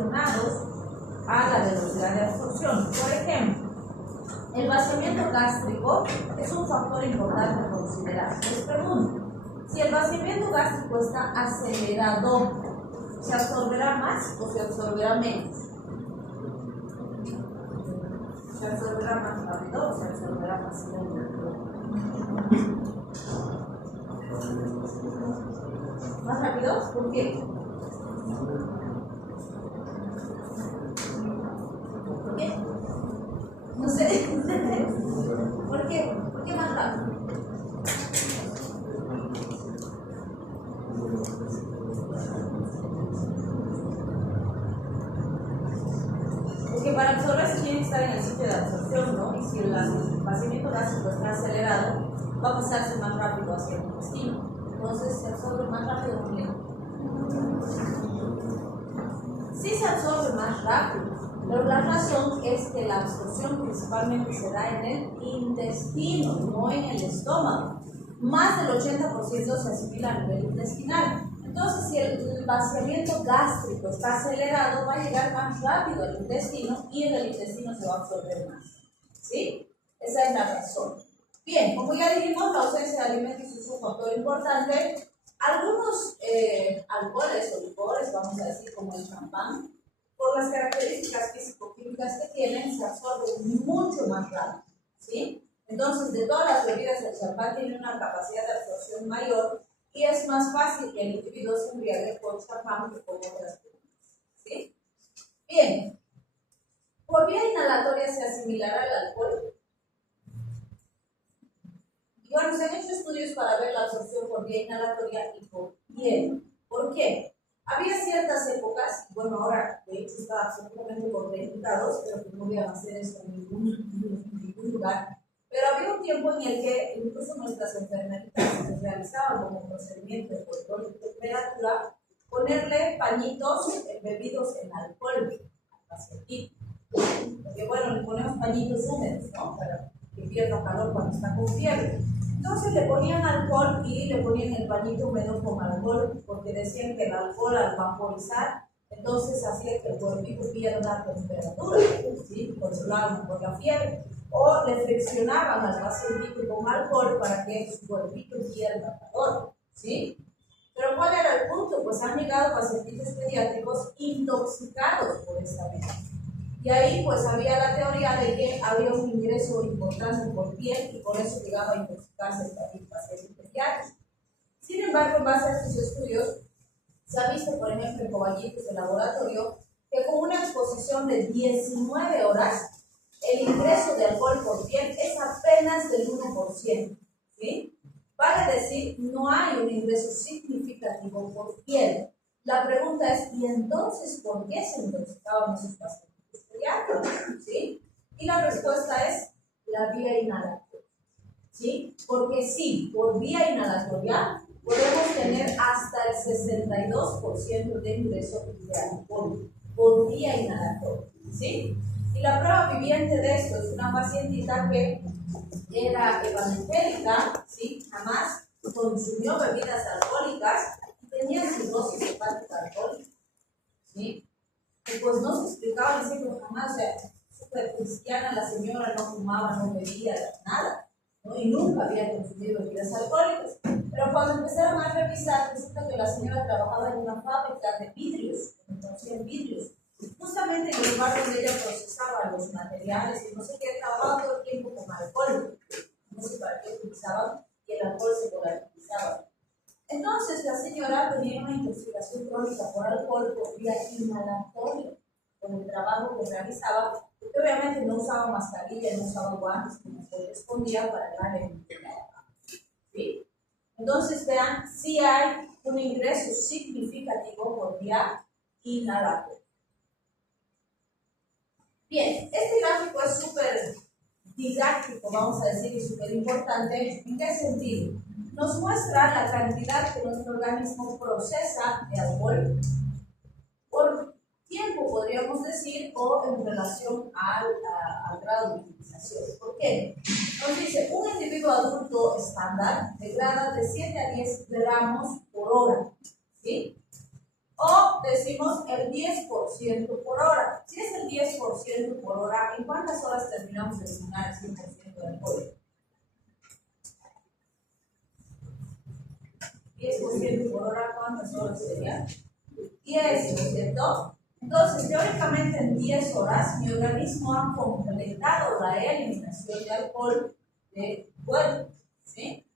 relacionados a la velocidad de absorción. Por ejemplo, el vaciamiento gástrico es un factor importante a considerar. Les pregunto, si el vaciamiento gástrico está acelerado, ¿se absorberá más o se absorberá menos? ¿Se absorberá más rápido o se absorberá más lento? ¿Más rápido? ¿Por qué? ¿Por qué? No sé. ¿Por qué? ¿Por qué más rápido? Porque para absorberse tiene que estar en el sitio de absorción, ¿no? Y si el vaciamiento gástrico está acelerado, va a pasarse más rápido hacia el intestino. Entonces se absorbe más rápido o lento. Sí se absorbe más rápido, pero la razón es que la absorción principalmente se da en el intestino, no en el estómago. Más del 80% se asimila a nivel intestinal. Entonces, si el vaciamiento gástrico está acelerado, va a llegar más rápido al intestino y en el intestino se va a absorber más. ¿Sí? Esa es la razón. Bien, como ya dijimos, la ausencia de alimentos es un factor importante. Algunos alcoholes o licores, vamos a decir como el champán, por las características físico-químicas que tienen, se absorben mucho más rápido. ¿Sí? Entonces, de todas las bebidas, el champán tiene una capacidad de absorción mayor y es más fácil que el individuo se embriague con champán que con otras bebidas. ¿Sí? Bien, ¿por vía inhalatoria se asimilará el alcohol? Y bueno, se han hecho estudios para ver la absorción por vía inhalatoria y por piel. ¿Por qué? Había ciertas épocas, bueno, ahora de hecho está absolutamente contraindicados, pero que no voy a hacer eso en ningún lugar. Pero había un tiempo en el que incluso nuestras enfermeritas se realizaban como procedimiento de control de temperatura, ponerle pañitos bebidos en alcohol al pacientito. Porque bueno, le ponemos pañitos húmedos, ¿no? Para que pierda calor cuando está con fiebre. Entonces le ponían alcohol y le ponían el pañito húmedo con alcohol, porque decían que el alcohol al vaporizar, entonces hacía que el cuerpito pierda temperatura, ¿sí? Controlaban por la fiebre. O le friccionaban al pacientito con alcohol para que su cuerpito pierda calor, ¿sí? Pero ¿cuál era el punto? Pues han llegado pacientes pediátricos intoxicados por esta medida. Y ahí pues había la teoría de que había un ingreso importante por piel y por eso llegaba a intoxicarse el paciente pediátrico. Sin embargo, en base a estos estudios, se ha visto, por ejemplo, en cobayitos de laboratorio, que con una exposición de 19 horas, el ingreso de alcohol por piel es apenas del 1%. ¿Sí? Vale decir, no hay un ingreso significativo por piel. La pregunta es, ¿y entonces por qué se intoxicaban esos pacientes? ¿Sí? Y la respuesta es la vía inhalatoria. ¿Sí? Porque sí, por vía inhalatoria podemos tener hasta el 62% de ingreso de alcohol por vía inhalatoria. ¿Sí? Y la prueba viviente de esto es una pacientita que era evangélica, ¿sí? Jamás consumió bebidas alcohólicas y tenía cirrosis hepática alcohólica. ¿Sí? Y pues no se explicaba diciendo jamás, o sea, súper cristiana, la señora no fumaba, no bebía, nada, ¿no? Y nunca había consumido bebidas alcohólicas. Pero cuando empezaron a revisar, resulta que la señora trabajaba en una fábrica de vidrios, producían vidrios. Justamente en el lugar donde ella procesaba los materiales y no sé qué, trabajaba todo el tiempo con alcohol. No sé para qué utilizaban y el alcohol se volatilizaba. Entonces la señora tenía una intoxicación crónica por alcohol por vía inhalatoria, con el trabajo que realizaba, porque obviamente no usaba mascarilla, no usaba guantes como correspondía para dar el ¿sí? Entonces vean, sí hay un ingreso significativo por vía inhalatoria. Bien, este gráfico es súper didáctico, vamos a decir, y súper importante. ¿En qué sentido? Nos muestra la cantidad que nuestro organismo procesa de alcohol por tiempo, podríamos decir, o en relación al grado de utilización. ¿Por qué? Nos dice, un individuo adulto estándar degrada de 7 a 10 gramos por hora, ¿sí? O decimos el 10% 10% por hora. Si es el 10% por hora, ¿en cuántas horas terminamos de eliminar el 100% del alcohol? 10% por hora, ¿cuántas horas serían? 10, ¿no es cierto? Entonces, teóricamente en 10 horas, mi organismo ha completado la eliminación de alcohol del cuerpo, ¿sí?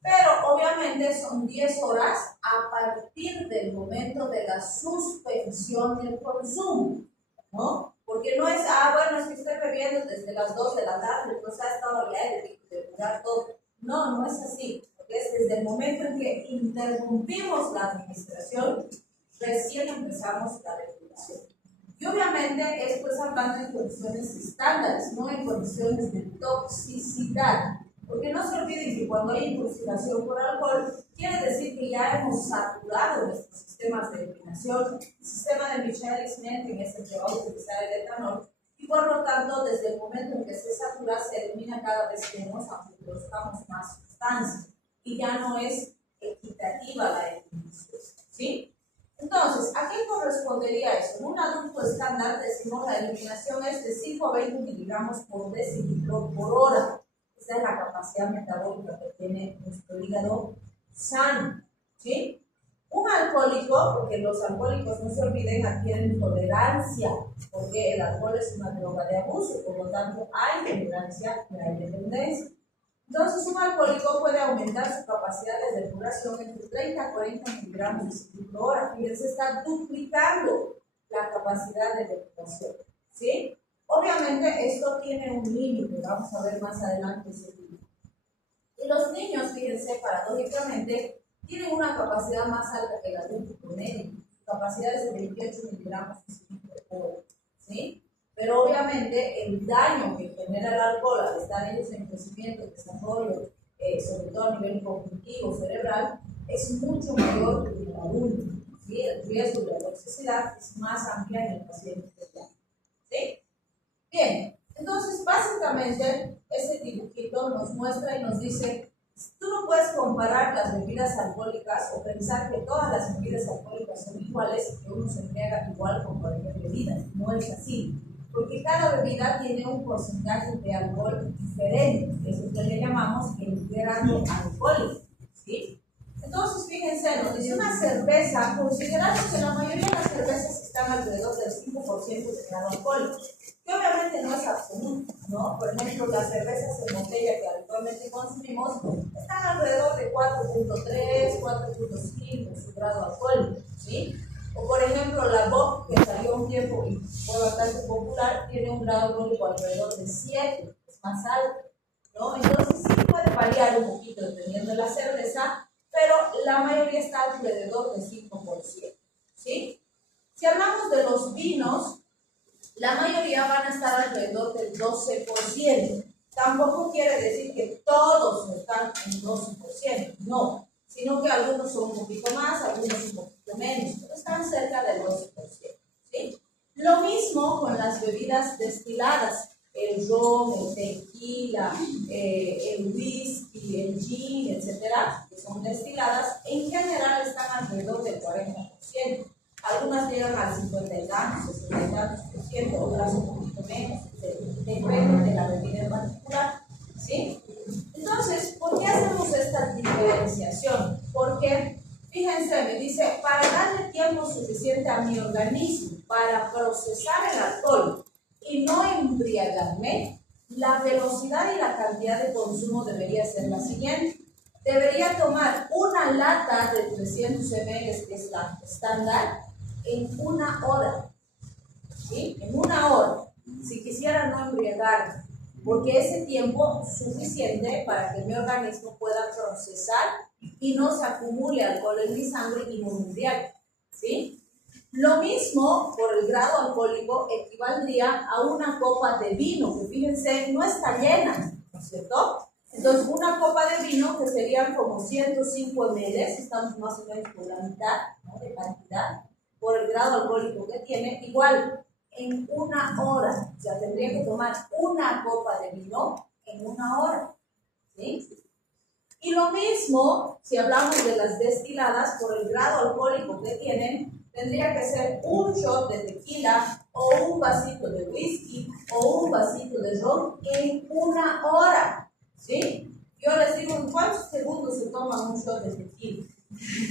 Pero obviamente son 10 horas a partir del momento de la suspensión del consumo, ¿no? Porque no es, bueno, es que estoy bebiendo desde las 2 de la tarde, entonces ha estado ya de curar todo. No, no es así. Es desde el momento en que interrumpimos la administración, recién empezamos la regulación. Y obviamente esto es hablando en condiciones estándares, no en condiciones de toxicidad. Porque no se olviden que cuando hay intoxicación por alcohol, quiere decir que ya hemos saturado nuestros sistemas de eliminación, el sistema de Michaelis-Menten es el que va a utilizar el etanol, y por lo tanto, desde el momento en que se satura, se elimina cada vez menos, aunque produzcamos más sustancia. Y ya no es equitativa la eliminación, ¿sí? Entonces, ¿a qué correspondería eso? En un adulto estándar decimos la eliminación es de 5 a 20 miligramos por decilitro por hora. Esa es la capacidad metabólica que tiene nuestro hígado sano, ¿sí? Un alcohólico, porque los alcohólicos, no se olviden, adquieren tolerancia, porque el alcohol es una droga de abuso, por lo tanto hay tolerancia y hay dependencia. Entonces, un alcohólico puede aumentar su capacidad de depuración entre 30 a 40 miligramos por hora. Fíjense, está duplicando la capacidad de depuración, ¿sí? Obviamente, esto tiene un límite, vamos a ver más adelante ese límite. Y los niños, fíjense, paradójicamente, tienen una capacidad más alta que el adulto promedio. Su capacidad es de 28 miligramos por hora, ¿sí? Pero obviamente el daño que genera el alcohol al estar ellos en crecimiento, desarrollo, sobre todo a nivel cognitivo, cerebral, es mucho mayor que en el adulto, ¿sí? El riesgo de la toxicidad es más amplia en el paciente especial, ¿sí? Bien, entonces básicamente ese dibujito nos muestra y nos dice, tú no puedes comparar las bebidas alcohólicas o pensar que todas las bebidas alcohólicas son iguales y que uno se embriaga igual con cualquier bebida, no es así. Porque cada bebida tiene un porcentaje de alcohol diferente, eso es lo que le llamamos el grado alcohólico, ¿sí? Entonces, fíjense, nos dice una cerveza, considerando que la mayoría de las cervezas están alrededor del 5% de grado alcohólico, que obviamente no es absoluto, ¿no? Por ejemplo, las cervezas en botella que habitualmente consumimos están alrededor de 4.3, 4.5 su grado alcohólico, ¿sí? O por ejemplo, la Bock, que salió un tiempo y fue bastante popular, tiene un grado alcohólico alrededor de 7, es más alto, ¿no? Entonces sí puede variar un poquito dependiendo de la cerveza, pero la mayoría está alrededor del 5%, ¿sí? Si hablamos de los vinos, la mayoría van a estar alrededor del 12%. Tampoco quiere decir que todos están en 12%, no, sino que algunos son un poquito más, algunos un poquito menos, pero están cerca del 12%, ¿sí? Lo mismo con las bebidas destiladas, el ron, el tequila, el whisky, el gin, etcétera, que son destiladas, en general están alrededor del 40%. Algunas llegan al 50 y tantos, 60 y tantos por ciento, otras un poquito menos, depende de la bebida en particular, ¿sí? Entonces, ¿por qué hacemos esta diferenciación? Porque, fíjense, me dice, para darle tiempo suficiente a mi organismo para procesar el alcohol y no embriagarme, la velocidad y la cantidad de consumo debería ser la siguiente. Debería tomar una lata de 300 ml, que es la estándar, en 1 hora, ¿sí? En 1 hora, si quisiera no embriagarme, porque ese tiempo es suficiente para que mi organismo pueda procesar y no se acumule alcohol en mi sangre y no me embriague, ¿sí? Lo mismo por el grado alcohólico equivaldría a una copa de vino, que fíjense, no está llena, ¿no es cierto? Entonces, una copa de vino, que serían como 105 ml, estamos más o menos por la mitad, ¿no?, de cantidad, por el grado alcohólico que tiene, igual, en 1 hora, o sea, tendría que tomar una copa de vino en 1 hora, ¿sí? Y lo mismo, si hablamos de las destiladas, por el grado alcohólico que tienen, tendría que ser un shot de tequila o un vasito de whisky o un vasito de ron en 1 hora, ¿sí? Yo les digo, ¿en cuántos segundos se toma un shot de tequila?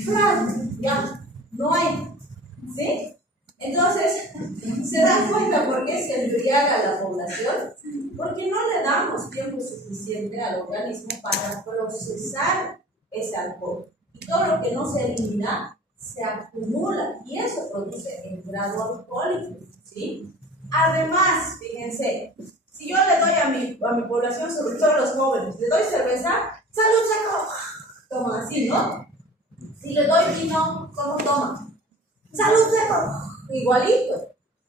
¡Fran! Ya, no hay, ¿sí? Entonces, ¿se dan cuenta por qué se embriaga la población? Porque no le damos tiempo suficiente al organismo para procesar ese alcohol. Y todo lo que no se elimina se acumula y eso produce el grado alcohólico, ¿sí? Además, fíjense, si yo le doy a mi población, sobre todo a los jóvenes, le doy cerveza, ¡salud, seco! Toma así, ¿no? Si le doy vino, ¿cómo toma? ¡Salud, seco! Igualito.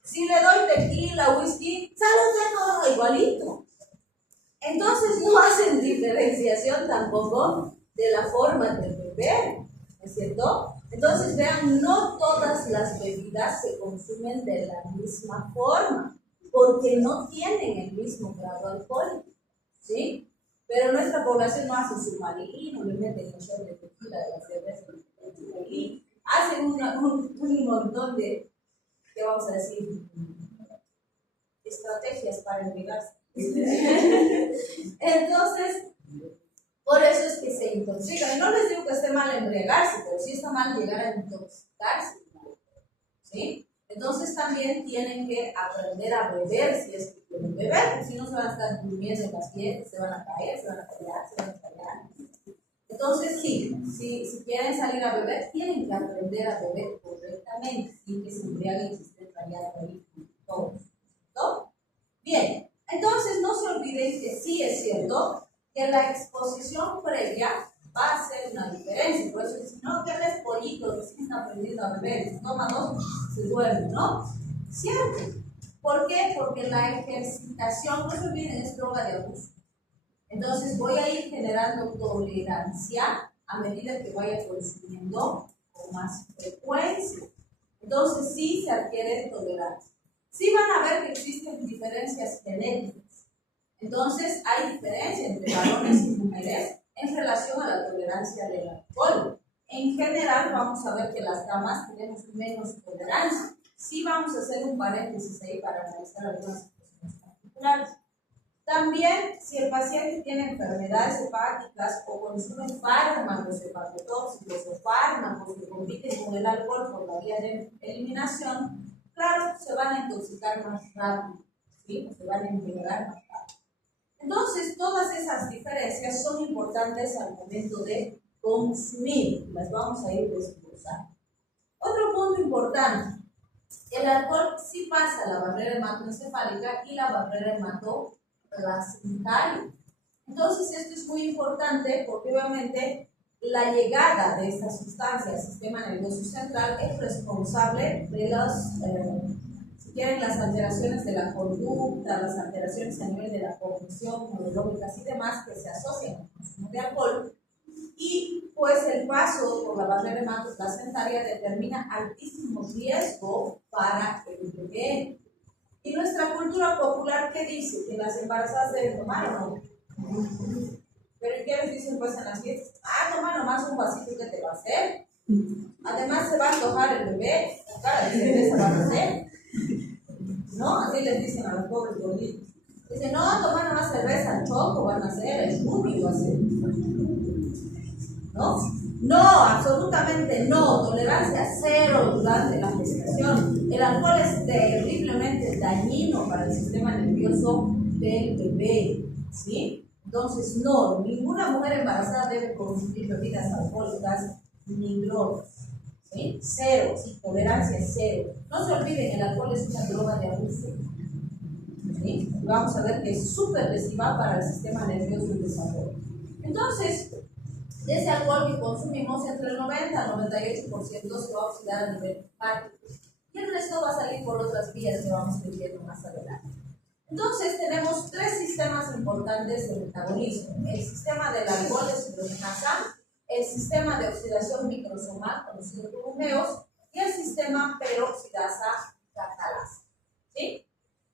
Si le doy tequila, whisky, ¡salud, seco! Igualito. Entonces no hacen diferenciación tampoco de la forma de beber, ¿no es cierto? Entonces vean, no todas las bebidas se consumen de la misma forma, porque no tienen el mismo grado alcohólico, ¿sí? Pero nuestra población no hace su malilí, no le meten el shot de tequila, de la cerveza, y hacen un montón de, ¿qué vamos a decir? Estrategias para embriagarse. Entonces, por eso es que se intoxican. Y no les digo que esté mal embriagarse, pero sí está mal llegar a intoxicarse, ¿sí? Entonces también tienen que aprender a beber si es que quieren beber, porque si no se van a estar durmiendo en las fiestas, se van a caer, se van a callar, se van a callar. Entonces sí, si quieren salir a beber, tienen que aprender a beber correctamente, sin que se embriaguen y se estén rayando ahí todos, ¿no? Bien, entonces no se olviden que sí es cierto que la exposición previa va a hacer una diferencia. Por eso, si no, que es pollito, recién está aprendiendo a beber, si toma dos, se duerme, ¿no? Cierto. ¿Por qué? Porque la ejercitación, no se olviden, es droga de abuso. Entonces voy a ir generando tolerancia a medida que vaya consumiendo con más frecuencia. Entonces sí se adquiere tolerancia. Sí van a ver que existen diferencias genéticas. Entonces hay diferencia entre varones y mujeres en relación a la tolerancia del alcohol. En general vamos a ver que las damas tenemos menos tolerancia. Sí vamos a hacer un paréntesis ahí para analizar algunas situaciones particulares. También, si el paciente tiene enfermedades hepáticas o consume fármacos hepatotóxicos o fármacos que compiten con el alcohol por la vía de eliminación, claro, se van a intoxicar más rápido, ¿sí? Se van a embriagar más rápido. Entonces, todas esas diferencias son importantes al momento de consumir. Las vamos a ir desglosando. Otro punto importante. El alcohol sí pasa la barrera hematoencefálica y la barrera hematoplacentaria. Entonces, esto es muy importante porque obviamente la llegada de esta sustancia al sistema nervioso central es responsable de las, si quieren, las alteraciones de la conducta, las alteraciones a nivel de la cognición, neurológicas y demás que se asocian al consumo de alcohol. Y pues el paso por la barrera hematoplacentaria determina altísimo riesgo para el bebé. Y nuestra cultura popular, ¿qué dice? Que las embarazadas deben tomar o no. Pero ¿qué les dicen pues en las fiestas? Ah, toma nomás un vasito que te va a hacer. Además se va a antojar el bebé, la cara de cerveza van a hacer. ¿No? Así les dicen a los pobres gorditos. Dicen, no, toma nomás cerveza, el choco van a hacer, el smoothie va a hacer. ¿No? No, absolutamente no. Tolerancia cero durante la gestación. El alcohol es terriblemente dañino para el sistema nervioso del bebé, ¿sí? Entonces, no, ninguna mujer embarazada debe consumir bebidas alcohólicas ni drogas, ¿sí? Cero, ¿sí? Tolerancia cero. No se olviden, el alcohol es una droga de abuso, ¿sí? Vamos a ver que es súper lesiva para el sistema nervioso y desarrollo. Entonces, de ese alcohol que consumimos, entre el 90 al 98% se va a oxidar a nivel hepático. Y el resto va a salir por otras vías que vamos viendo más adelante. Entonces, tenemos tres sistemas importantes de metabolismo. El sistema del alcohol de hidrogenasa, el sistema de oxidación microsomal, conocido como MEOS, y el sistema peroxidasa catalasa. ¿Sí?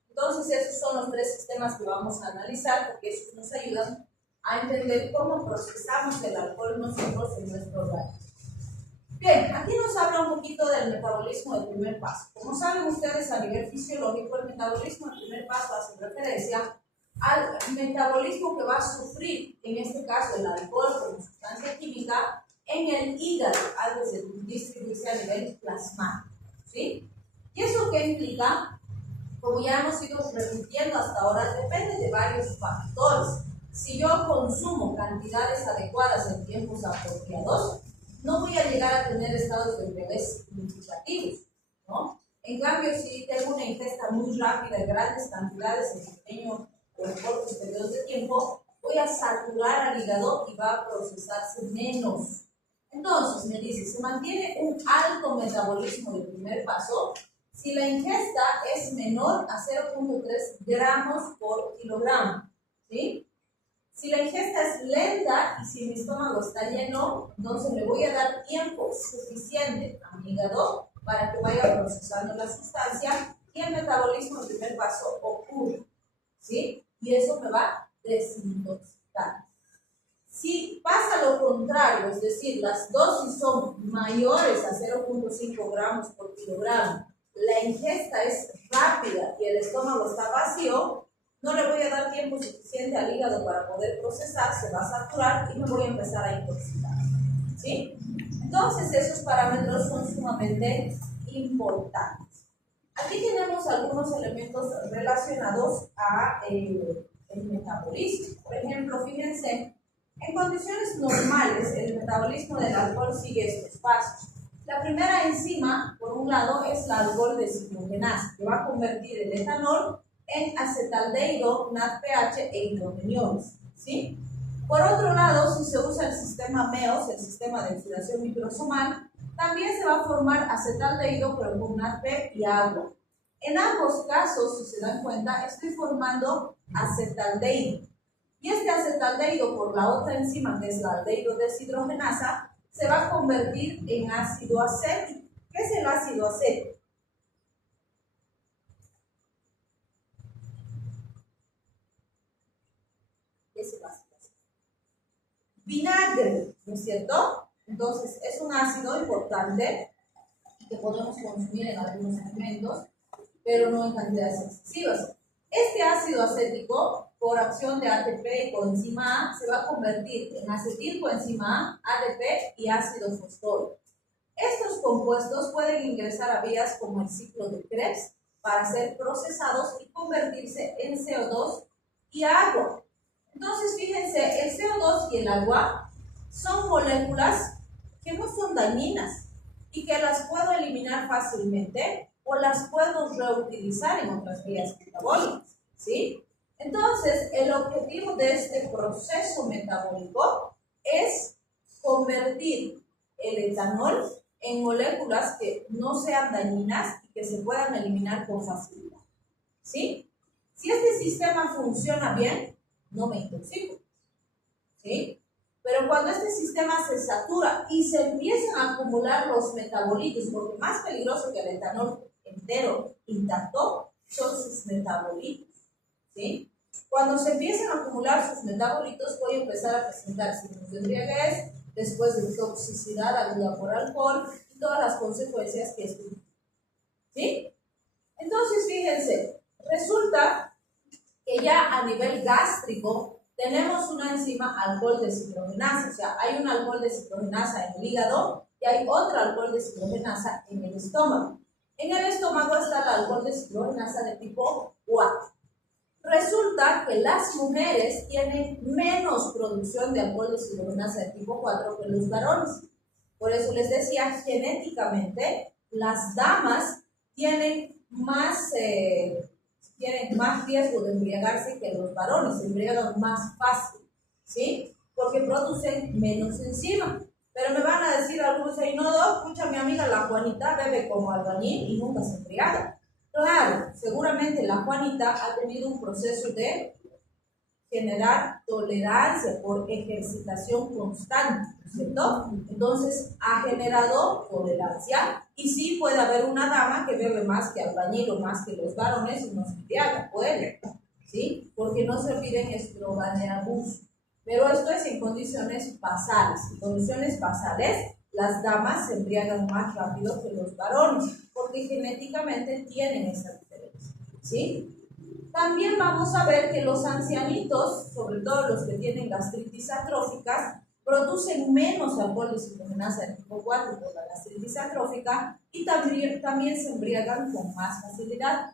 Entonces, esos son los tres sistemas que vamos a analizar porque esos nos ayudan a entender cómo procesamos el alcohol nosotros en nuestro organismo. Bien, aquí nos habla un poquito del metabolismo del primer paso. Como saben ustedes, a nivel fisiológico, el metabolismo del primer paso hace referencia al metabolismo que va a sufrir, en este caso el alcohol como sustancia química, en el hígado, antes de distribuirse a nivel plasmático, ¿sí? ¿Y eso qué implica? Como ya hemos ido repitiendo hasta ahora, depende de varios factores. Si yo consumo cantidades adecuadas en tiempos apropiados, no voy a llegar a tener estados de embriaguez significativos, ¿no? En cambio, si tengo una ingesta muy rápida de grandes cantidades en pequeños o en cortos periodos de tiempo, voy a saturar al hígado y va a procesarse menos. Entonces, me dice, se mantiene un alto metabolismo del primer paso si la ingesta es menor a 0.3 gramos por kilogramo, ¿sí? Si la ingesta es lenta y si mi estómago está lleno, entonces le voy a dar tiempo suficiente a mi hígado para que vaya procesando la sustancia y el metabolismo del primer paso ocurre, ¿sí? Y eso me va a desintoxicar. Si pasa lo contrario, es decir, las dosis son mayores a 0.5 gramos por kilogramo, la ingesta es rápida y el estómago está vacío, no le voy a dar tiempo suficiente al hígado para poder procesar, se va a saturar y me voy a empezar a intoxicar, ¿sí? Entonces esos parámetros son sumamente importantes. Aquí tenemos algunos elementos relacionados a el metabolismo. Por ejemplo, fíjense, en condiciones normales el metabolismo del alcohol sigue estos pasos. La primera enzima, por un lado, es la alcohol deshidrogenasa, que va a convertir el etanol en acetaldehído, NADPH e hidrogeniones, ¿sí? Por otro lado, si se usa el sistema MEOS, el sistema de oxidación microsomal, también se va a formar acetaldehído, pero con NADP y agua. En ambos casos, si se dan cuenta, estoy formando acetaldehído. Y este acetaldehído, por la otra enzima, que es la aldehído deshidrogenasa, se va a convertir en ácido acético. ¿Qué es el ácido acético? ¿Qué es el ácido acético? Vinagre, ¿no es cierto? Entonces, es un ácido importante que podemos consumir en algunos alimentos, pero no en cantidades excesivas. Este ácido acético, por acción de ATP y coenzima A, se va a convertir en acetilcoenzima A, ADP y ácido fosfórico. Estos compuestos pueden ingresar a vías como el ciclo de Krebs para ser procesados y convertirse en CO2 y agua. Entonces, fíjense, el CO2 y el agua son moléculas que no son dañinas y que las puedo eliminar fácilmente o las puedo reutilizar en otras vías metabólicas, ¿sí? Entonces, el objetivo de este proceso metabólico es convertir el etanol en moléculas que no sean dañinas y que se puedan eliminar con facilidad, ¿sí? Si este sistema funciona bien, no me intoxico, ¿sí? Pero cuando este sistema se satura y se empiezan a acumular los metabolitos, porque más peligroso que el etanol entero, intacto, son sus metabolitos, ¿sí? Cuando se empiezan a acumular sus metabolitos, voy a empezar a presentar signos de embriaguez, después de toxicidad aguda por alcohol y todas las consecuencias que esto tiene, ¿sí? Entonces, fíjense, resulta que ya a nivel gástrico tenemos una enzima alcohol deshidrogenasa, o sea, hay un alcohol deshidrogenasa en el hígado y hay otra alcohol deshidrogenasa en el estómago. En el estómago está la alcohol deshidrogenasa de tipo 4. Resulta que las mujeres tienen menos producción de alcohol deshidrogenasa de tipo 4 que los varones. Por eso les decía, genéticamente, las damas tienen más riesgo de embriagarse que los varones, se embriagan más fácil, ¿sí? Porque producen menos enzima. Pero me van a decir algunos ahí, no, escucha, mi amiga la Juanita bebe como albañil y nunca se embriaga. Claro, seguramente la Juanita ha tenido un proceso de generar tolerancia por ejercitación constante, ¿cierto? Entonces ha generado tolerancia y sí puede haber una dama que bebe más que albañil o más que los varones y no se embriaga, puede, ¿sí? Porque no se olviden, es droga de abuso. Pero esto es en condiciones basales. En condiciones basales, las damas se embriagan más rápido que los varones, porque genéticamente tienen esa diferencia, ¿sí? También vamos a ver que los ancianitos, sobre todo los que tienen gastritis atróficas, producen menos alcohol deshidrogenasa de tipo 4 por la gastritis atrófica y también se embriagan con más facilidad.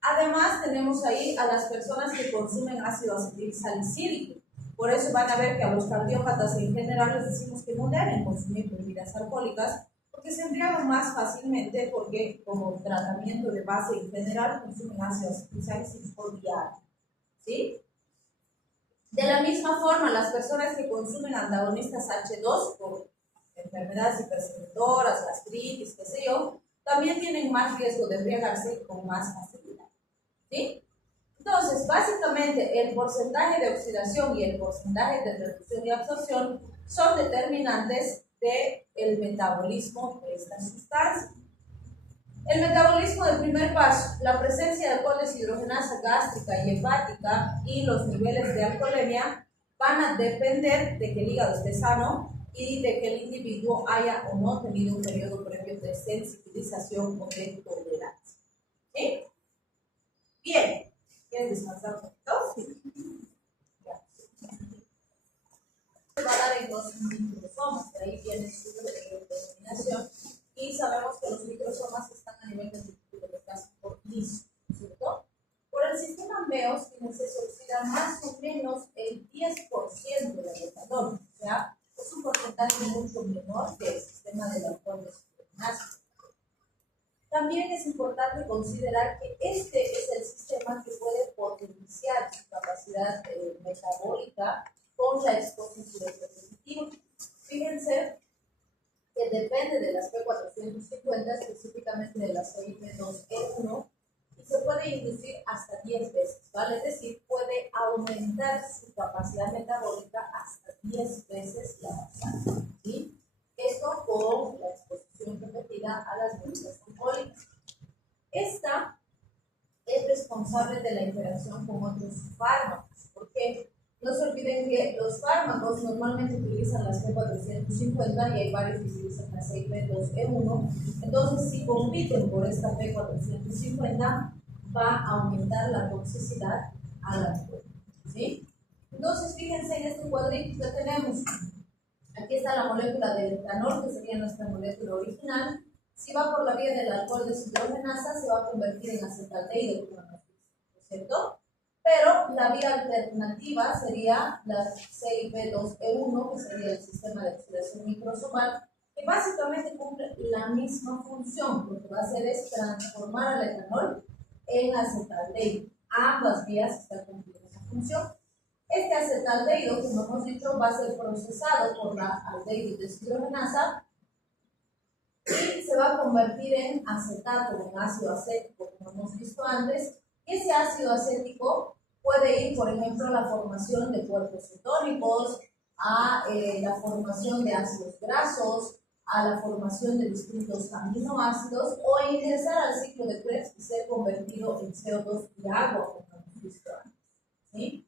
Además, tenemos ahí a las personas que consumen ácido acetil salicílico. Por eso van a ver que a los cardiópatas en general les decimos que no deben consumir bebidas alcohólicas porque se embriagan más fácilmente porque como tratamiento de base en general consumen ácido acetil salicílico diario, ¿sí? De la misma forma, las personas que consumen antagonistas H2 por enfermedades hipersensoras, gastritis, qué sé yo, también tienen más riesgo de embriagarse con más facilidad, ¿sí? Entonces, básicamente, el porcentaje de oxidación y el porcentaje de reducción y absorción son determinantes del metabolismo de esta sustancia. El metabolismo del primer paso, la presencia de alcohol deshidrogenasa gástrica y hepática y los niveles de alcoholemia van a depender de que el hígado esté sano y de que el individuo haya o no tenido un periodo previo de sensibilización o de tolerancia. ¿Sí? Bien. ¿Quieren descansar un poquito? Sí. Va a dar en los microsomas, de ahí viene su denominación, y sabemos que los microsomas están a nivel de gas por liso, ¿cierto? Por el sistema MEOS, fíjense, se oxida más o menos el 10% del etanol, o sea, es un porcentaje mucho menor que el sistema del alcohol deshidrogenasa. También es importante considerar que este es el sistema que puede potenciar su capacidad metabólica con la exposición repetitiva. Fíjense que depende de las P450, específicamente de las CYP2E1, y se puede inducir hasta 10 veces, ¿vale? Es decir, puede aumentar su capacidad metabólica hasta 10 veces la basal, ¿sí? Esto con la exposición repetida a las bebidas alcohólicas. Esta es responsable de la interacción con otros fármacos, porque no se olviden que los fármacos normalmente utilizan las P450 y hay varios que utilizan las CYP2E1. Entonces, si compiten por esta P450, va a aumentar la toxicidad al alcohol, ¿sí? Entonces, fíjense en este cuadrito que tenemos. Aquí está la molécula del etanol, que sería nuestra molécula original. Si va por la vía del alcohol deshidrogenasa, se va a convertir en acetaldehído, ¿cierto? Pero la vía alternativa sería la CYP2E1, que sería el sistema de oxidación microsomal, que básicamente cumple la misma función. Lo que va a hacer es transformar al etanol en acetaldehído. Ambas vías están cumpliendo esa función. Este acetaldehído, como hemos dicho, va a ser procesado por la aldehído deshidrogenasa y se va a convertir en acetato, en ácido acético, como hemos visto antes. Y ese ácido acético puede ir, por ejemplo, a la formación de cuerpos cetónicos, a la formación de ácidos grasos, a la formación de distintos aminoácidos o ingresar al ciclo de Krebs y ser convertido en CO2 y agua, como hemos visto antes, ¿sí?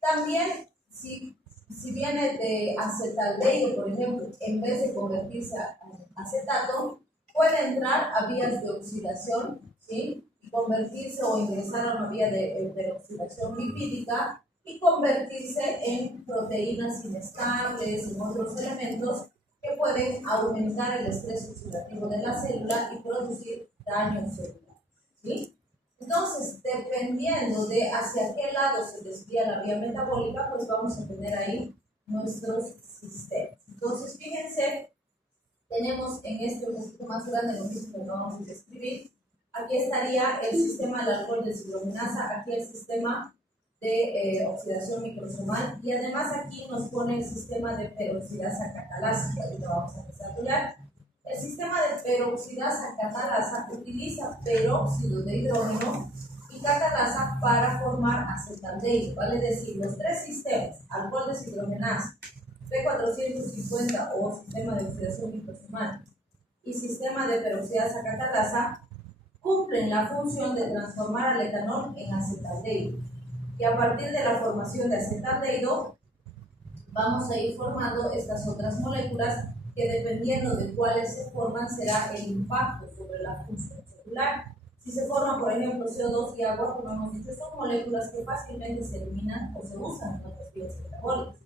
También, si viene de acetaldehído, por ejemplo, en vez de convertirse a acetato, puede entrar a vías de oxidación, ¿sí? Y convertirse o ingresar a una vía de peroxidación lipídica y convertirse en proteínas inestables, en otros elementos que pueden aumentar el estrés oxidativo de la célula y producir daño celular, ¿sí? Entonces, dependiendo de hacia qué lado se desvía la vía metabólica, pues vamos a tener ahí nuestros sistemas. Entonces, fíjense, tenemos en este un poquito más grande, lo mismo que vamos a describir. Aquí estaría el sistema del alcohol deshidrogenasa, aquí el sistema de oxidación microsomal, y además aquí nos pone el sistema de peroxidasa catalasa, que ahorita vamos a empezar a hablar. El sistema de peroxidasa catalasa utiliza peróxido de hidrógeno y catalasa para formar acetaldehído, ¿vale? Es decir, los tres sistemas, alcohol deshidrogenasa, P450 o sistema de oxidación microsomal y sistema de peroxidasa catalasa, cumplen la función de transformar al etanol en acetaldehído. Y a partir de la formación de acetaldehído, vamos a ir formando estas otras moléculas que dependiendo de cuáles se forman será el impacto sobre la función celular. Si se forman, por ejemplo, CO2 y agua, como hemos dicho, son moléculas que fácilmente se eliminan o se usan en otras vías metabólicas.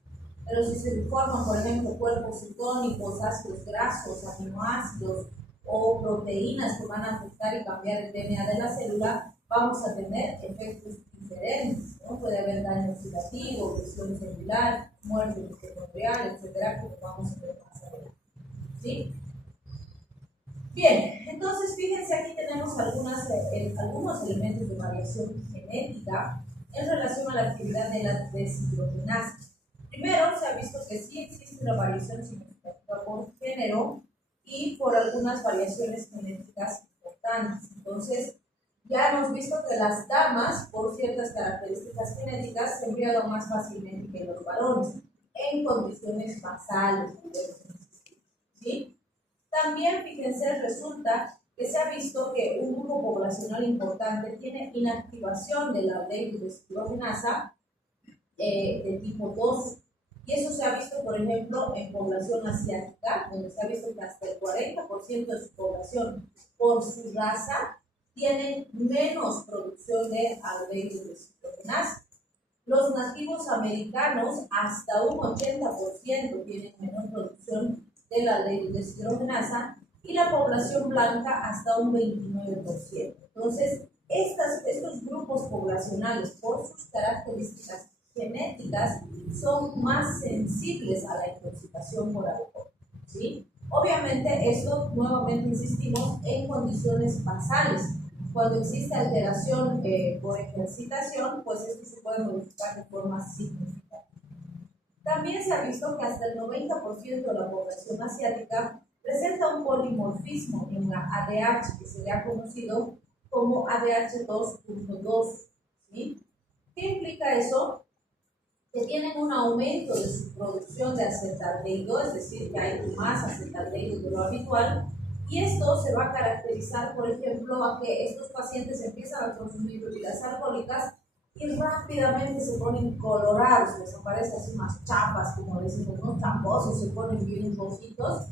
Pero si se forman, por ejemplo, cuerpos cetónicos, ácidos grasos, aminoácidos o proteínas que van a afectar y cambiar el DNA de la célula, vamos a tener efectos diferentes, ¿no? Puede haber daño oxidativo, lesión celular, muerte mitocondrial, etcétera, como vamos a ver más adelante. ¿Sí? Bien, entonces fíjense, aquí tenemos algunos elementos de variación genética en relación a la actividad de la deshidrogenasa. Primero, se ha visto que sí existe una variación significativa por género y por algunas variaciones genéticas importantes. Entonces, ya hemos visto que las damas, por ciertas características genéticas, se embriagan más fácilmente que los varones, en condiciones basales, ¿sí? También, fíjense, resulta que se ha visto que un grupo poblacional importante tiene inactivación de la ley de deshidrogenasa de tipo 2. Y eso se ha visto, por ejemplo, en población asiática, donde se ha visto que hasta el 40% de su población, por su raza, tienen menos producción de aldehídos deshidrogenasa. Los nativos americanos, hasta un 80% tienen menor producción de la aldehídos deshidrogenasa y la población blanca hasta un 29%. Entonces, estos grupos poblacionales, por sus características genéticas, son más sensibles a la intoxicación por alcohol, ¿sí? Obviamente, esto, nuevamente insistimos, en condiciones basales. Cuando existe alteración por ejercitación, pues esto se puede modificar de forma significativa. También se ha visto que hasta el 90% de la población asiática presenta un polimorfismo en la ADH, que se le ha conocido como ADH 2.2, ¿sí? ¿Qué implica eso? Que tienen un aumento de su producción de acetaldehído, es decir, que hay más acetaldehído de lo habitual, y esto se va a caracterizar, por ejemplo, a que estos pacientes empiezan a consumir bebidas alcohólicas y rápidamente se ponen colorados, les aparecen así más chapas, como decimos, ¿no? Champosos, se ponen bien rojitos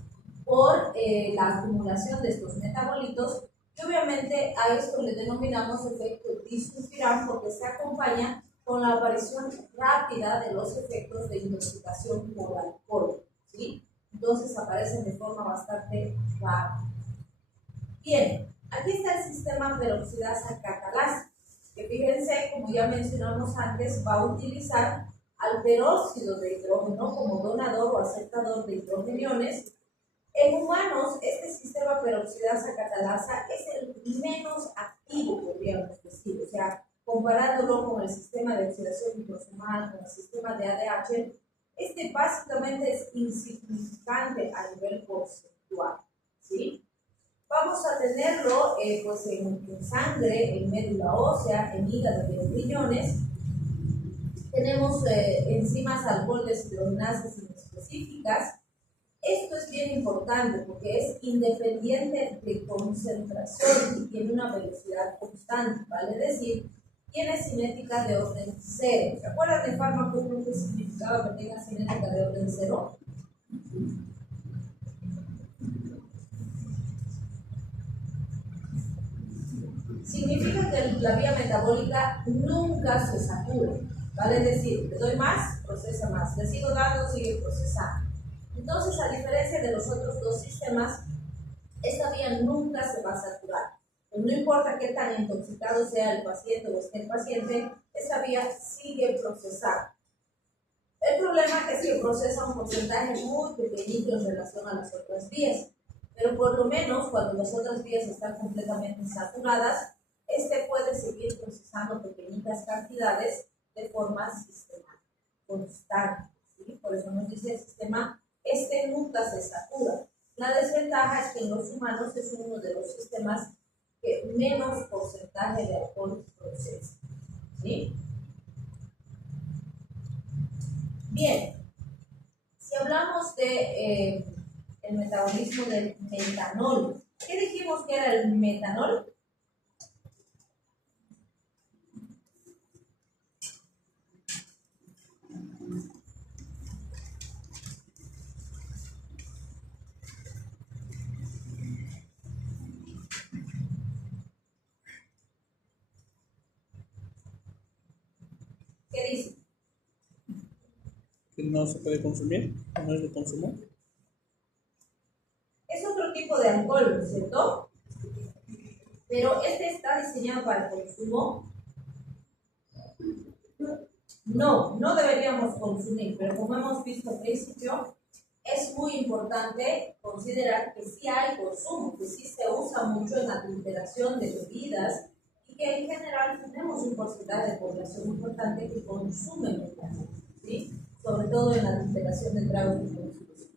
por la acumulación de estos metabolitos, y obviamente a esto le denominamos efecto disulfiram porque se acompaña con la aparición rápida de los efectos de intoxicación por alcohol, ¿sí? Entonces aparecen de forma bastante rápida. Bien, aquí está el sistema peroxidasa catalasa, que fíjense, como ya mencionamos antes, va a utilizar al peróxido de hidrógeno como donador o aceptador de hidrogeniones. En humanos, este sistema peroxidasa catalasa es el menos activo, podríamos decir, o sea, comparándolo con el sistema de oxidación microsomal, con el sistema de ADH, este básicamente es insignificante a nivel porcentual, ¿sí? Vamos a tenerlo pues en sangre, en médula ósea, en hígado y en riñones. Tenemos enzimas alcohol deshidrogenasas inespecíficas. Esto es bien importante porque es independiente de concentración y tiene una velocidad constante, vale decir, tiene cinética de orden cero. ¿Se acuerdan del fármaco que significaba que tenga cinética de orden cero? Significa que la vía metabólica nunca se satura, vale decir, le doy más, procesa más, le sigo dando, sigue procesando. Entonces, a diferencia de los otros dos sistemas, esta vía nunca se va a saturar. Pues no importa qué tan intoxicado sea el paciente o esté el paciente, esta vía sigue procesando. El problema es que procesa un porcentaje muy pequeñito en relación a las otras vías, pero por lo menos cuando las otras vías están completamente saturadas, este puede seguir procesando pequeñitas cantidades de forma sistemática, constante, ¿sí? Por eso nos dice el sistema, nunca se satura. La desventaja es que en los humanos es uno de los sistemas que menos porcentaje de alcohol procesa, ¿sí? Bien, si hablamos de el metabolismo del metanol, ¿qué dijimos que era el metanol? ¿Qué dice? Que no se puede consumir, no es de consumo. Es otro tipo de alcohol, ¿no es cierto? Pero este está diseñado para el consumo. No deberíamos consumir, pero como hemos visto al principio, es muy importante considerar que sí hay consumo, que sí se usa mucho en la adulteración de bebidas y que en general tenemos un porcentaje de población importante que consume metanol, ¿sí? Sobre todo en la adulteración de tragos y consumos.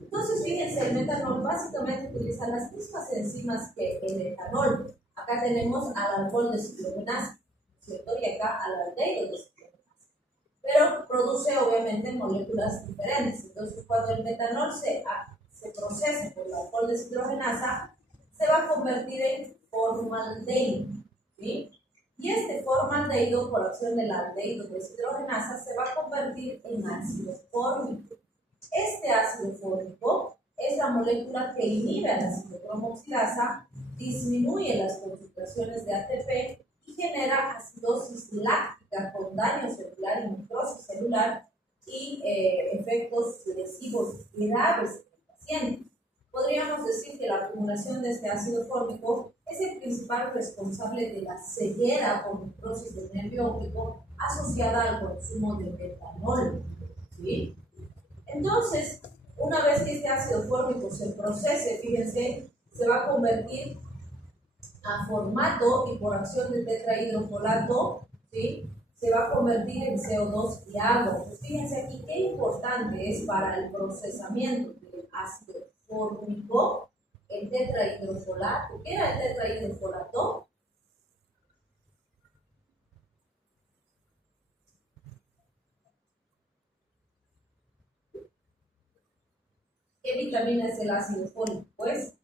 Entonces, fíjense, el metanol básicamente utiliza las mismas enzimas que el etanol. Acá tenemos al alcohol desclorogenasa, ¿cierto? Y acá al aldehído desclorogenasa. Pero produce obviamente moléculas diferentes. Entonces, cuando el metanol se procesa por el alcohol desclorogenasa, se va a convertir en formaldehído, ¿sí? Y este formaldehído, por acción del aldehído deshidrogenasa, se va a convertir en ácido fórmico. Este ácido fórmico es la molécula que inhibe a la citocromoxilasa, disminuye las concentraciones de ATP y genera acidosis láctica con daño celular y necrosis celular y efectos lesivos graves en el paciente. Podríamos decir que la acumulación de este ácido fórmico es el principal responsable de la ceguera por necrosis del nervio óptico asociada al consumo de metanol, ¿sí? Entonces, una vez que este ácido fórmico se procese, fíjense, se va a convertir a formato y por acción de tetrahidrofolato, ¿sí? Se va a convertir en CO2 y agua. Pues fíjense aquí qué importante es para el procesamiento del ácido fórmico el tetrahidrofolato. ¿Qué era el tetrahidrofolato? ¿Qué vitamina es el ácido fólico? Pues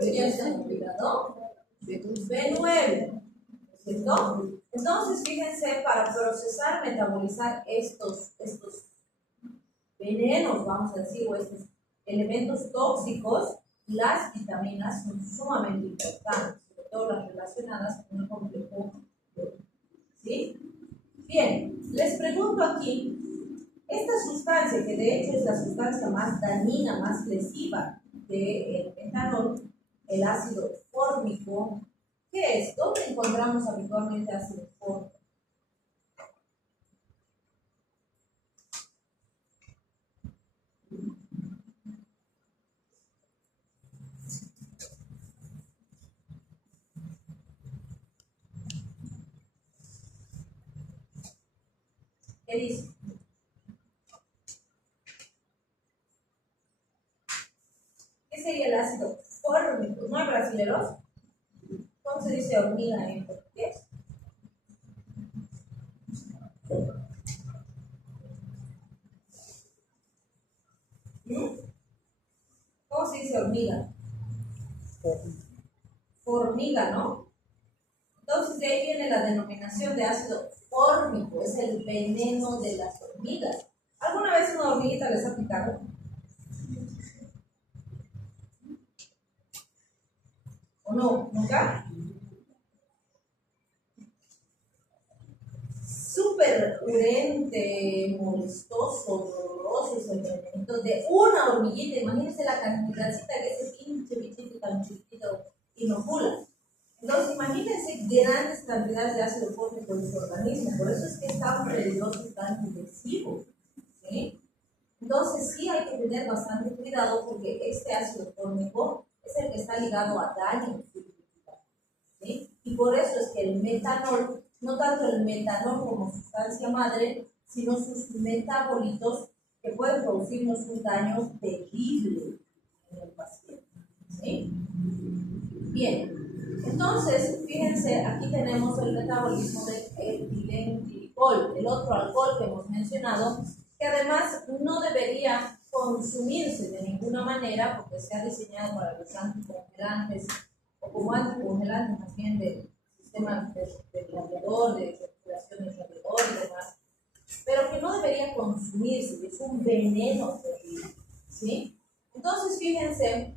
ya se han olvidado. B9, ¿cierto? Entonces, fíjense, para procesar, metabolizar estos venenos, vamos a decir, o estos elementos tóxicos, las vitaminas son sumamente importantes, sobre todo las relacionadas con el complejo B, ¿sí? Bien, les pregunto aquí, esta sustancia, que de hecho es la sustancia más dañina, más lesiva del metanol, el ácido fórmico, ¿qué es? ¿Dónde encontramos habitualmente ácido fórmico? ¿Qué dice? ¿Qué sería el ácido fórmico? ¿No hay brasileros? ¿Cómo se dice hormiga en portugués? ¿Cómo se dice hormiga? Formiga, ¿no? Entonces de ahí viene la denominación de ácido fórmico, es el veneno de las hormigas. ¿Alguna vez una hormiguita les ha picado? ¿O no? ¿Nunca? Súper urente, molestoso, doloroso es el veneno de una hormiguita. Imagínense la cantidadcita que ese pinche bichito tan chiquitito inocula. Entonces, imagínense grandes cantidades de ácido fórmico en su organismo. Por eso es que es tan peligroso y tan agresivo, ¿sí? Entonces, sí hay que tener bastante cuidado porque este ácido fórmico es el que está ligado a daño, ¿sí? Y por eso es que el metanol, no tanto el metanol como sustancia madre, sino sus metabolitos que pueden producirnos un daño terrible en el paciente, ¿sí? Bien, entonces, fíjense, aquí tenemos el metabolismo del etilenglicol, el otro alcohol que hemos mencionado, que además no debería consumirse de ninguna manera porque se ha diseñado para los anticongelantes o como anticongelante más bien del sistema de radiador, de circulación del radiador y demás, pero que no debería consumirse, es un veneno terrible, ¿sí? Entonces, fíjense,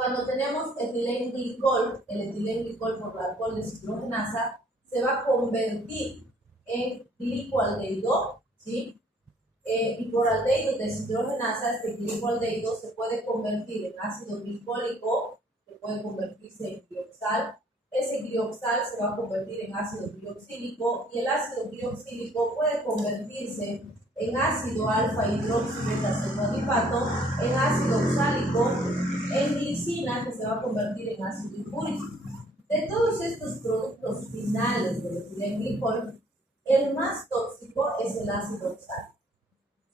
Cuando tenemos etilenglicol, el etilenglicol por la alcohol deshidrogenasa se va a convertir en glicoaldehído, ¿sí? Y por aldehído deshidrogenasa, este glicoaldehído se puede convertir en ácido glicólico, que puede convertirse en glioxal. Ese glioxal se va a convertir en ácido glioxílico y el ácido glioxílico puede convertirse en ácido alfa hidroxibetacetoadipato, en ácido oxálico, en glicina, que se va a convertir en ácido hipúrico. De todos estos productos finales del etilenglicol, el más tóxico es el ácido oxálico,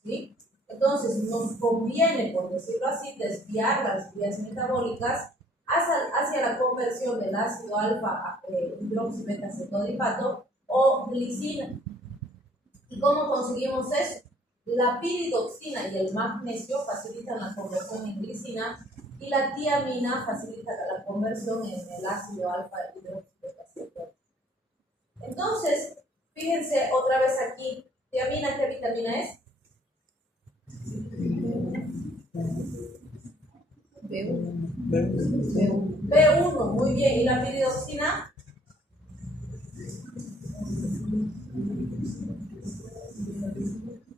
¿sí? Entonces, nos conviene, por decirlo así, desviar las vías metabólicas hacia la conversión del ácido alfa hidroxibetacetoadipato o glicina. ¿Y cómo conseguimos eso? La piridoxina y el magnesio facilitan la conversión en glicina y la tiamina facilita la conversión en el ácido alfa hidroxibetacetoadipato. Entonces, fíjense otra vez aquí, tiamina, ¿qué vitamina es? B1, muy bien. ¿Y la piridoxina?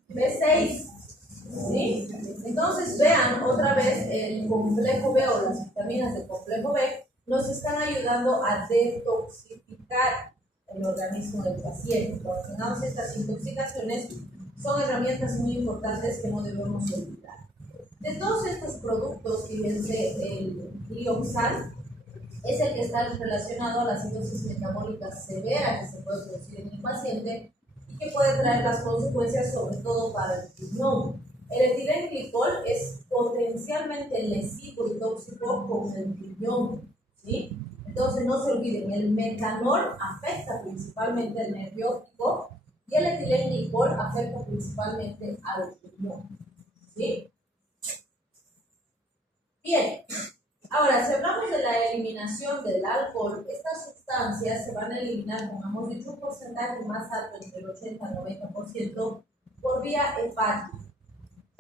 B6, ¿sí? Entonces vean otra vez el complejo B o las vitaminas del complejo B nos están ayudando a detoxificar el organismo del paciente. Cuando tengamos estas intoxicaciones, son herramientas muy importantes que no debemos olvidar. De todos estos productos, fíjense, el glioxal es el que está relacionado a la acidosis metabólica severa que se puede producir en el paciente y que puede traer las consecuencias sobre todo para el riñón. El etilenglicol es potencialmente lesivo y tóxico con el riñón, ¿sí? Entonces no se olviden, el metanol afecta principalmente el nervio óptico y el etilenglicol afecta principalmente al riñón, ¿sí? Bien, ahora si hablamos de la eliminación del alcohol, estas sustancias se van a eliminar, como hemos dicho, un porcentaje más alto, entre el 80 al 90%, por vía hepática.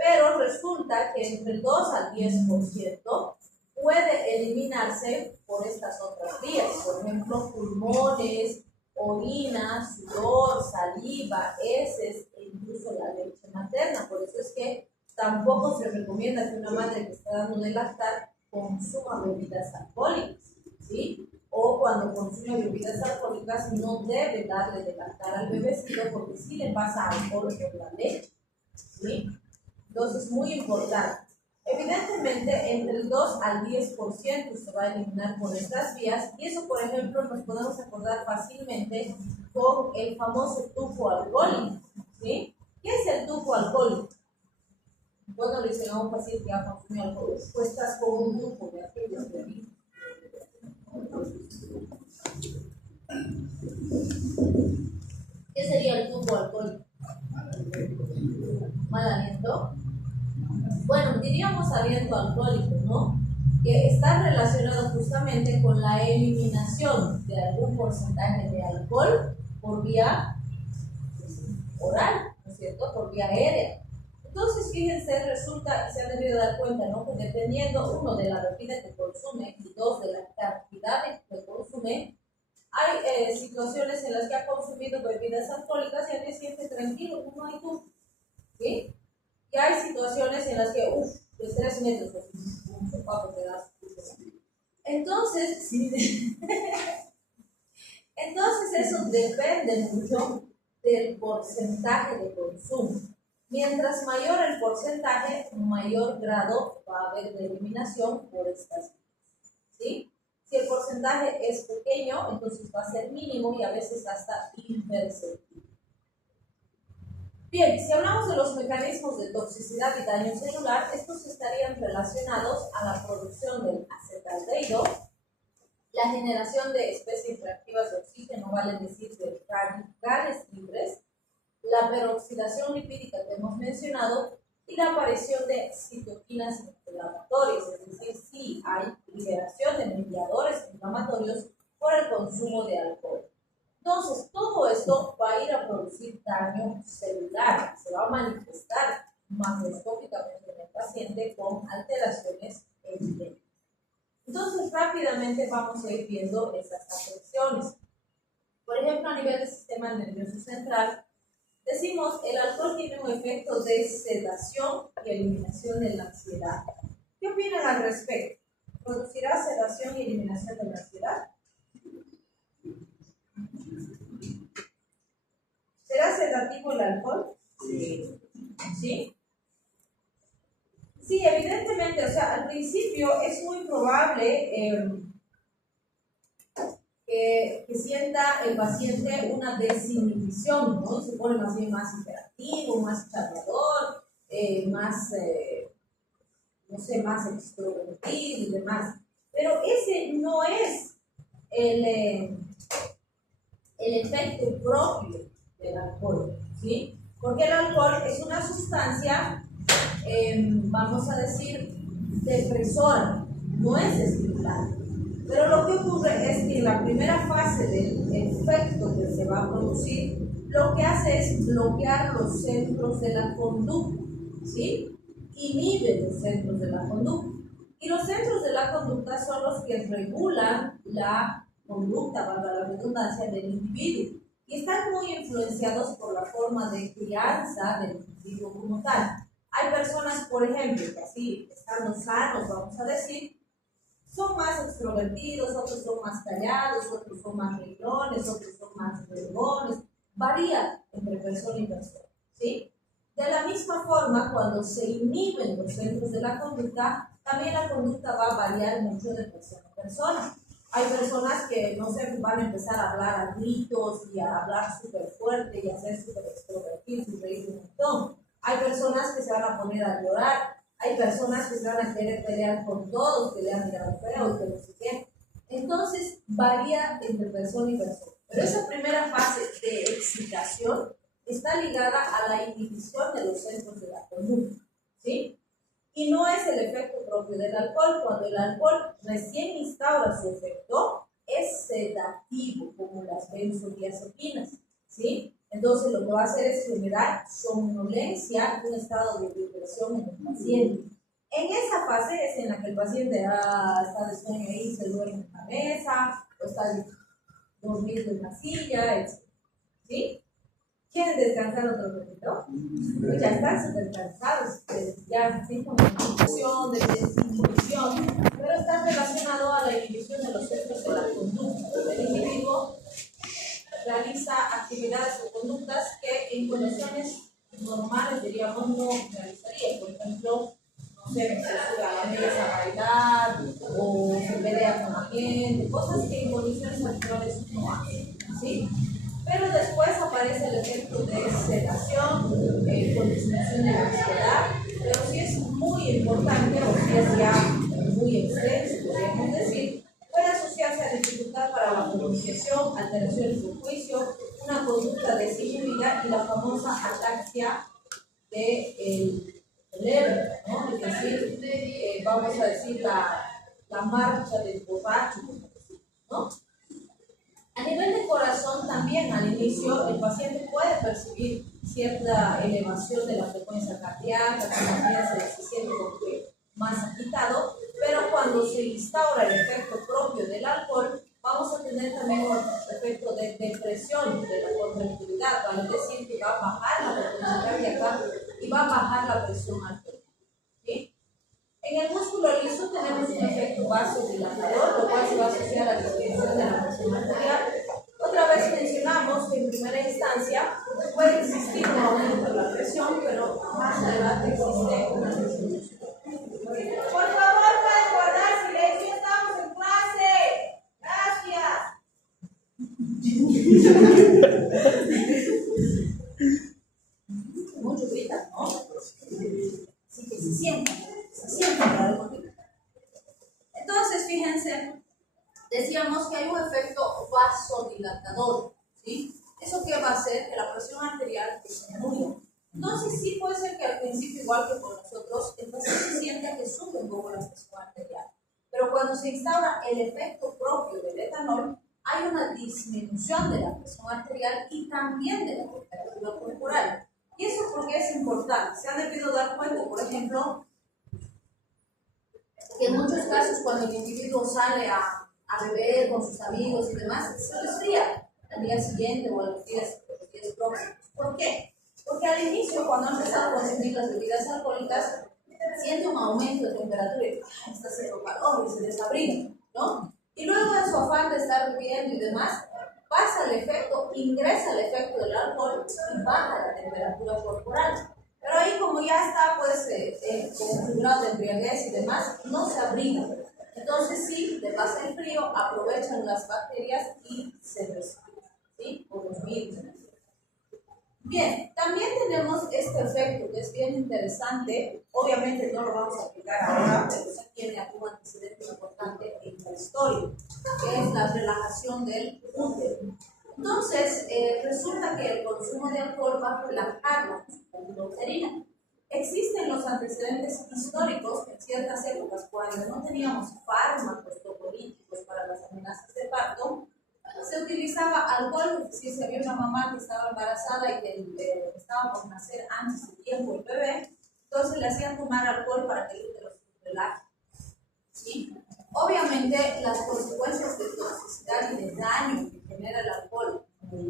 Pero resulta que entre el 2 al 10% puede eliminarse por estas otras vías, por ejemplo, pulmones, orina, sudor, saliva, heces e incluso la leche materna. Por eso es que tampoco se recomienda que una madre que está dando de lactar consuma bebidas alcohólicas, ¿sí? O cuando consume bebidas alcohólicas no debe darle de lactar al bebecito porque sí le pasa alcohol por la leche, ¿sí? Entonces, muy importante. Evidentemente, entre el 2 al 10% se va a eliminar por estas vías y eso, por ejemplo, nos podemos acordar fácilmente con el famoso tufo alcohólico, ¿sí? ¿Qué es el tufo alcohólico? Bueno, le dicen a un paciente que ha consumido alcohol, pues estás con un tufo de aquellos bebidos. ¿Qué sería el tufo alcohólico? ¿Mal aliento? Bueno, diríamos aliento alcohólico, ¿no? Que está relacionado justamente con la eliminación de algún porcentaje de alcohol por vía oral, ¿no es cierto? Por vía aérea. Entonces, fíjense, resulta, y se han debido dar cuenta, ¿no? Que dependiendo, uno, de la bebida que consume y dos, de la cantidad que consume, hay situaciones en las que ha consumido bebidas alcohólicas y al día siguiente tranquilo, no hay tú, ¿sí? Y hay situaciones en las que, de 3 metros, un sopapo te das. Entonces, entonces eso depende mucho del porcentaje de consumo. Mientras mayor el porcentaje, mayor grado va a haber de eliminación por estas vías, ¿sí? Si el porcentaje es pequeño, entonces va a ser mínimo y a veces hasta imperceptible. Bien, si hablamos de los mecanismos de toxicidad y daño celular, estos estarían relacionados a la producción del acetaldehído, la generación de especies reactivas de oxígeno, vale decir, de radicales libres, la peroxidación lipídica que hemos mencionado y la aparición de citoquinas inflamatorias, es decir, sí hay liberación de mediadores inflamatorios por el consumo de alcohol. Entonces, todo esto va a ir a producir daño celular, se va a manifestar macroscópicamente en el paciente con alteraciones evidentes. Entonces, rápidamente vamos a ir viendo esas afecciones. Por ejemplo, a nivel del sistema nervioso central, decimos el alcohol tiene un efecto de sedación y eliminación de la ansiedad. ¿Qué opinan al respecto? ¿Producirá sedación y eliminación de la ansiedad? ¿Será sedativo el alcohol? Sí. ¿Sí? Sí, evidentemente, o sea, al principio es muy probable que sienta el paciente una desinhibición, ¿no? Se pone más bien más hiperactivo, más charlador, más, no sé, más extrovertido y demás. Pero ese no es el efecto propio del alcohol, ¿sí? Porque el alcohol es una sustancia, vamos a decir, depresora, no es estimulante. Pero lo que ocurre es que en la primera fase del efecto que se va a producir, lo que hace es bloquear los centros de la conducta, ¿sí? Inhibe los centros de la conducta. Y los centros de la conducta son los que regulan la conducta, valga la redundancia, del individuo. Y están muy influenciados por la forma de crianza del individuo como tal. Hay personas, por ejemplo, que así, estando sanos, vamos a decir, son más extrovertidos, otros son más callados, otros son más reilones, otros son más vergones. Varía entre persona y persona, ¿sí? De la misma forma, cuando se inhiben los centros de la conducta, también la conducta va a variar mucho de persona a persona. Hay personas que, no sé, van a empezar a hablar a gritos y a hablar súper fuerte y a ser súper extrovertidos y reír un montón. Hay personas que se van a poner a llorar. Hay personas que se van a querer pelear con todos, que le han mirado feo y que no sé qué. Entonces, varía entre persona y persona. Pero esa primera fase de excitación está ligada a la inhibición de los centros de la conducta, ¿sí? Y no es el efecto propio del alcohol. Cuando el alcohol recién instaura su efecto, es sedativo, como las benzodiazepinas, ¿sí? Entonces, lo que va a hacer es generar somnolencia y un estado de depresión en el paciente. En esa fase es en la que el paciente está de sueño y se duerme en la mesa, o está dormido en la silla, etc. ¿Sí? ¿Quieren descansar otro poquito? Pues ya están súper cansados, ya síntomas de inhibición, de desinhibición, pero está relacionado a la inhibición de los centros de la conducta. El individuo realiza actividades o conductas que en condiciones normales, diríamos, no realizaría. Por ejemplo, no sé, se sube a la mesa a bailar o se pelea con la gente, cosas que en condiciones habituales no hacen, ¿sí? Pero después aparece el efecto de sedación, con disminución de la ansiedad, pero sí es muy importante, o si es ya muy extenso, podríamos decir, puede asociarse a dificultad para la comunicación, alteraciones del juicio, una conducta desinhibida y la famosa ataxia del cerebro, ¿no? Es decir, vamos a decir la marcha del borracho, ¿no? A nivel de corazón también al inicio el paciente puede percibir cierta elevación de la frecuencia cardíaca, también se siente como que más agitado, pero cuando se instaura el efecto propio del alcohol, vamos a tener también un efecto de depresión de la contractilidad, vale decir que va a bajar la frecuencia cardíaca y va a bajar la presión arterial, ¿sí? En el músculo liso tenemos un efecto vasodilatador, lo cual se va a asociar a la disminución de la presión arterial. Otra vez mencionamos que en primera instancia puede existir un aumento de la presión, pero más adelante existe una disminución. Por favor, pueden guardar silencio, estamos en clase. Gracias. Mucho gritan, ¿no? Así que se sientan para algo. Entonces, fíjense, decíamos que hay un efecto vasodilatador, ¿sí? ¿Eso qué va a hacer? Que la presión arterial disminuya. Entonces, sí puede ser que al principio, igual que con nosotros, el paciente sienta que sube un poco la presión arterial. Pero cuando se instaura el efecto propio del etanol, hay una disminución de la presión arterial y también de la temperatura corporal. ¿Y eso por qué es importante? Se han debido dar cuenta, por ejemplo, que en muchos casos cuando el individuo sale a beber con sus amigos y demás, se resfría al día siguiente o a los días próximos. ¿Por qué? Porque al inicio, cuando ha empezado a consumir las bebidas alcohólicas, siente un aumento de temperatura y está haciendo calor y se desabriga, ¿no? Y luego de su afán de estar bebiendo y demás, pasa el efecto, ingresa el efecto del alcohol y baja la temperatura corporal. Pero ahí como ya está pues con un grado de embriaguez y demás, no se abriga. Entonces sí, le pasa el frío, aprovechan las bacterias y se resfría, ¿sí? O los virus. Bien, también tenemos este efecto que es bien interesante. Obviamente no lo vamos a aplicar ahora, pero sí tiene algún antecedente importante en la historia, que es la relajación del útero. Entonces, resulta que el consumo de alcohol va a relajar la musculatura uterina. Existen los antecedentes históricos en ciertas épocas cuando no teníamos fármacos topolíticos para las amenazas de parto. Se utilizaba alcohol, es decir, si había una mamá que estaba embarazada y que estaba por nacer antes de tiempo el bebé, entonces le hacían tomar alcohol para que el útero se relaje. ¿Sí? Obviamente, las consecuencias de toxicidad y de daño que genera el alcohol como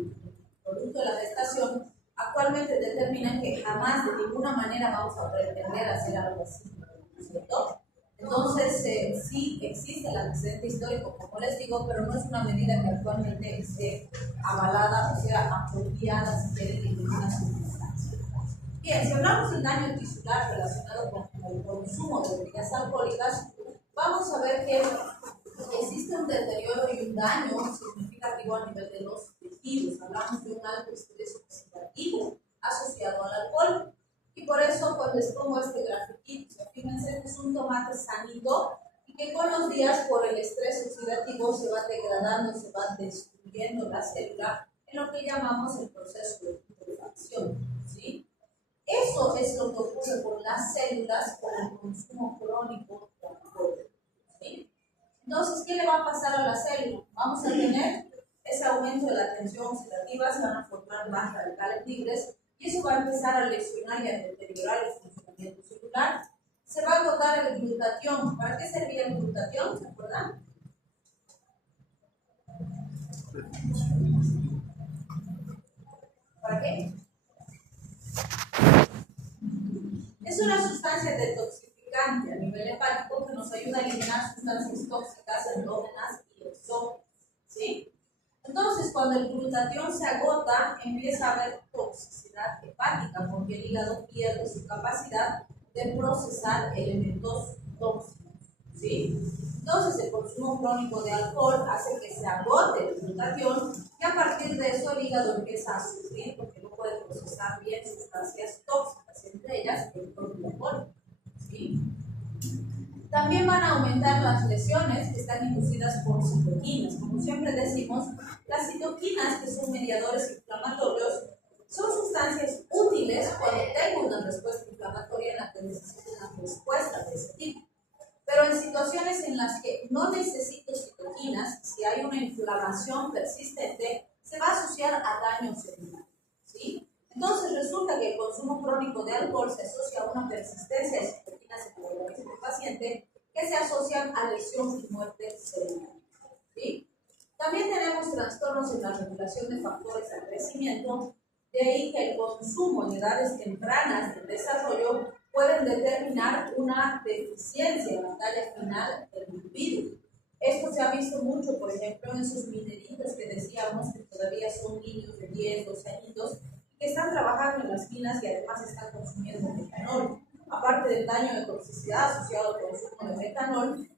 producto de la gestación actualmente determinan que jamás de ninguna manera vamos a pretender hacer algo así, ¿no es cierto? Entonces, sí existe el antecedente histórico, como les digo, pero no es una medida que actualmente esté avalada, o sea, apropiada, si quieren, en ninguna circunstancia. Bien, si hablamos del daño tisular relacionado con el consumo de bebidas alcohólicas, vamos a ver que existe un deterioro y un daño significativo a nivel de los tejidos. Hablamos de un alto estrés oxidativo asociado al alcohol. Y por eso pues les pongo este grafiquito. Fíjense que es un tomate sanito y que con los días por el estrés oxidativo se va degradando, se va destruyendo la célula en lo que llamamos el proceso de putrefacción, ¿sí? Eso es lo que ocurre con las células con el consumo crónico de alcohol, ¿sí? Entonces, ¿qué le va a pasar a la célula? Vamos a tener ese aumento de la tensión oxidativa, se van a formar más radicales libres y eso va a empezar a lesionar y a deteriorar el funcionamiento celular. Se va a agotar el glutatión. ¿Para qué servía el glutatión? ¿Se acuerdan? ¿Para qué? Es una sustancia detoxificante a nivel hepático que nos ayuda a eliminar sustancias tóxicas endógenas y exógenas, ¿sí? Entonces, cuando el glutatión se agota, empieza a haber toxicidad hepática porque el hígado pierde su capacidad de procesar elementos tóxicos, ¿sí? Entonces, el consumo crónico de alcohol hace que se agote el glutatión y a partir de eso el hígado empieza a sufrir porque no puede procesar bien sustancias tóxicas, entre ellas el propio alcohol, ¿sí? También van a aumentar las lesiones que están inducidas por citoquinas. Como siempre decimos, las citoquinas, que son mediadores inflamatorios, son sustancias útiles cuando tengo una respuesta inflamatoria en la que necesito una respuesta de ese tipo. Pero en situaciones en las que no necesito citoquinas, si hay una inflamación persistente, se va a asociar a daño celular, ¿sí? Entonces resulta que el consumo crónico de alcohol se asocia a una persistencia de citoquinas en el organismo del paciente que se asocian a lesión y muerte celular, ¿sí? También tenemos trastornos en la regulación de factores de crecimiento, de ahí que el consumo en edades tempranas del desarrollo pueden determinar una deficiencia en la talla final del individuo. Esto se ha visto mucho, por ejemplo, en esos mineritos que decíamos que todavía son niños de 10, 12 añitos, que están trabajando en las minas y además están consumiendo metanol. Aparte del daño de toxicidad asociado al consumo de metanol,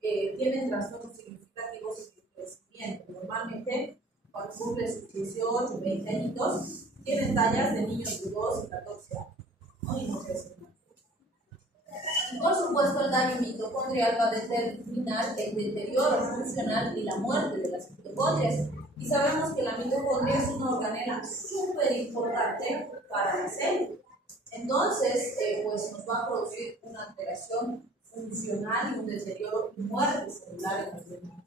tienen trastornos significativos de crecimiento. Normalmente, cuando cumplen sus 18, 20 añitos, tienen tallas de niños de 2 y 14 años, ¿no? Y no crecen más. Y por supuesto, el daño mitocondrial va a determinar el deterioro funcional y la muerte de las mitocondrias. Y sabemos que la mitocondria es una organela súper importante para la célula. Entonces, pues nos va a producir una alteración funcional y un deterioro y muerte celular en el organismo.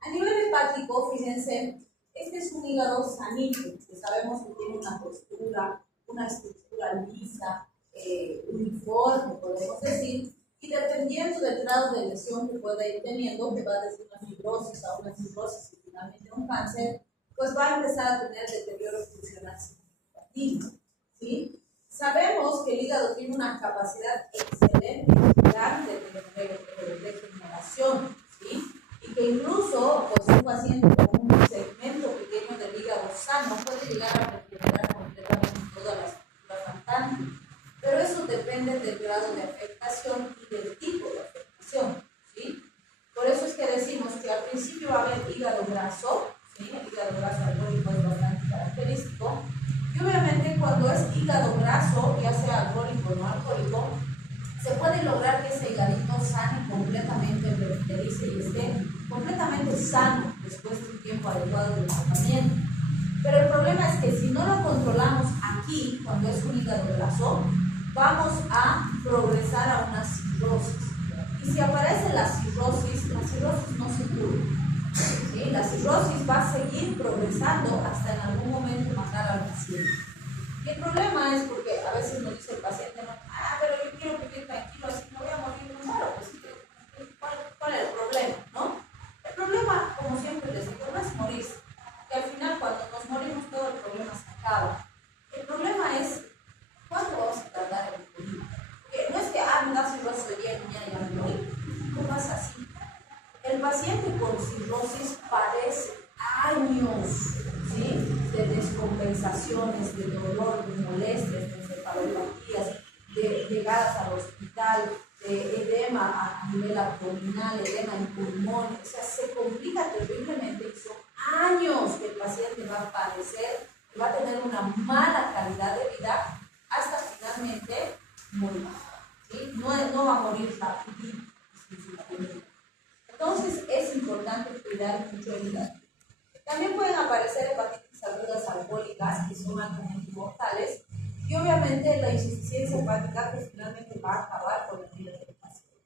A nivel hepático, fíjense, este es un hígado sanito, que sabemos que tiene una textura, una estructura lisa, uniforme, podemos decir, Y dependiendo del grado de lesión que pueda ir teniendo, que va desde una fibrosis a una cirrosis y finalmente a un cáncer, pues va a empezar a tener deterioro funcional significativo, ¿sí? Sabemos que el hígado tiene una capacidad excelente, grande de regeneración, ¿sí? Y que incluso pues, un paciente con un segmento pequeño del hígado sano puede llegar a regenerar completamente todas las estructuras faltantes. Pero eso depende del grado de afectación y del tipo de afectación, ¿sí? Por eso es que decimos que al principio va a haber hígado graso, ¿sí? El hígado graso alcohólico es bastante característico. Y obviamente cuando es hígado graso, ya sea alcohólico o no alcohólico, se puede lograr que ese hígadito sane completamente, revitalice y esté completamente sano después de un tiempo adecuado de tratamiento. Pero el problema es que si no lo controlamos aquí, cuando es un hígado graso, vamos a progresar a una cirrosis. Y si aparece la cirrosis no se cura. ¿Sí? La cirrosis va a seguir progresando hasta en algún momento matar al paciente. Y el problema es porque a veces nos dice el paciente, no, pero yo quiero vivir tranquilo, así no voy a morir, no muero. Pues, ¿cuál es el problema? ¿No? El problema, como siempre les digo, no es morirse. Que al final cuando nos morimos todo el problema se acaba. El problema es cuánto vamos a tardar en morir. Porque no es que, me da cirrosis de día y mañana ya me morí. No pasa así. El paciente con cirrosis padece años, ¿sí? De descompensaciones, de dolor, de molestias, de encefalopatías, de llegadas al hospital, de edema a nivel abdominal, edema en pulmón, o sea, se complica terriblemente y son años que el paciente va a padecer, que va a tener una mala calidad de vida hasta finalmente morir, ¿sí? No va a morir rapidito. Entonces es importante cuidar mucho el hígado. También pueden aparecer hepatitis agudas alcohólicas que son altamente mortales y obviamente la insuficiencia hepática que finalmente va a acabar con la vida del paciente.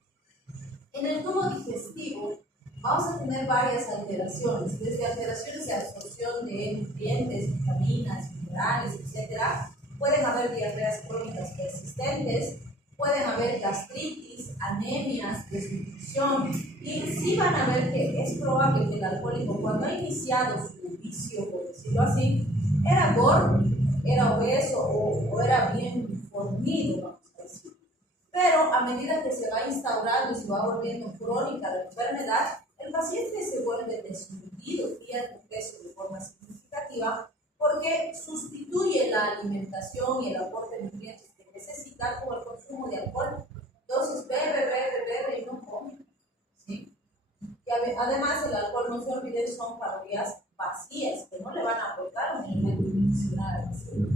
En el tubo digestivo vamos a tener varias alteraciones, desde alteraciones de absorción de nutrientes, vitaminas, minerales, etc. Pueden haber diarreas crónicas persistentes, pueden haber gastritis, anemias, desnutrición, y sí van a ver que es probable que el alcohólico, cuando ha iniciado su vicio, por decirlo así, era gordo, era obeso o era bien fornido, vamos a decir. Pero a medida que se va instaurando y se va volviendo crónica la enfermedad, el paciente se vuelve desnutrido, pierde peso de forma significativa, porque sustituye la alimentación y el aporte de nutrientes que necesita con el consumo de alcohol. Entonces bebe y no come, ¿sí? Y además el alcohol, no se olviden, son calorías vacías que no le van a aportar un elemento nutricional al paciente.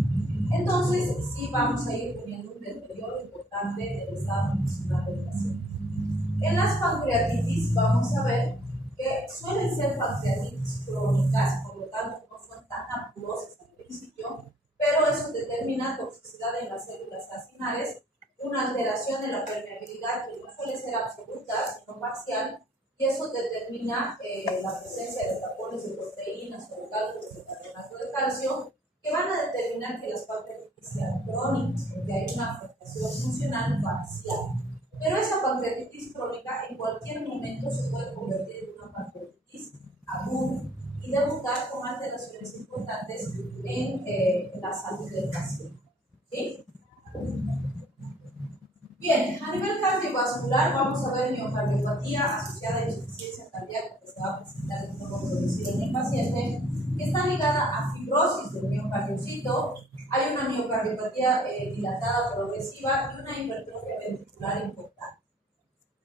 Entonces sí vamos a ir teniendo un deterioro importante del estado nutricional del paciente. En las pancreatitis vamos a ver que suelen ser pancreatitis crónicas, por lo tanto no son tan apurosas al principio, pero eso determina toxicidad en las células acinares, una alteración en la permeabilidad que no suele ser absoluta, sino parcial, y eso determina la presencia de tapones de proteínas o de cálculos de carbonato de calcio, que van a determinar que las pancreatitis sean crónicas, porque hay una afectación funcional parcial. Pero esa pancreatitis crónica en cualquier momento se puede convertir en una pancreatitis aguda y debutar con alteraciones importantes en la salud del paciente. ¿Sí? Bien, a nivel cardiovascular vamos a ver miocardiopatía asociada a insuficiencia cardíaca que se va a presentar de forma progresiva en el paciente, que está ligada a fibrosis del miocardiocito. Hay una miocardiopatía dilatada progresiva y una hipertrofia ventricular importante.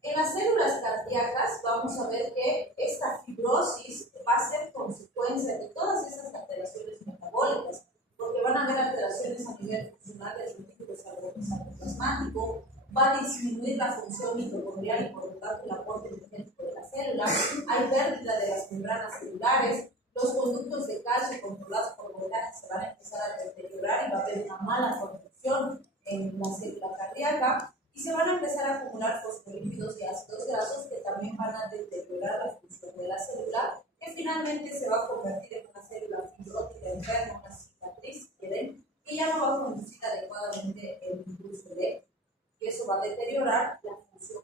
En las células cardíacas vamos a ver que esta fibrosis va a ser consecuencia de todas esas alteraciones metabólicas, porque van a haber alteraciones a nivel funcional del retículo sarcoplasmático, va a disminuir la función mitocondrial y por lo tanto el aporte energético de la célula, hay pérdida de las membranas celulares, los conductos de calcio controlados por voltaje se van a empezar a deteriorar y va a haber una mala conducción en la célula cardíaca y se van a empezar a acumular fosfolípidos y ácidos grasos que también van a deteriorar la función de la célula, que finalmente se va a convertir en una célula fibrótica enferma, una cicatriz, si quieren, que ya no va a conducir adecuadamente el impulso eléctrico, y eso va a deteriorar la función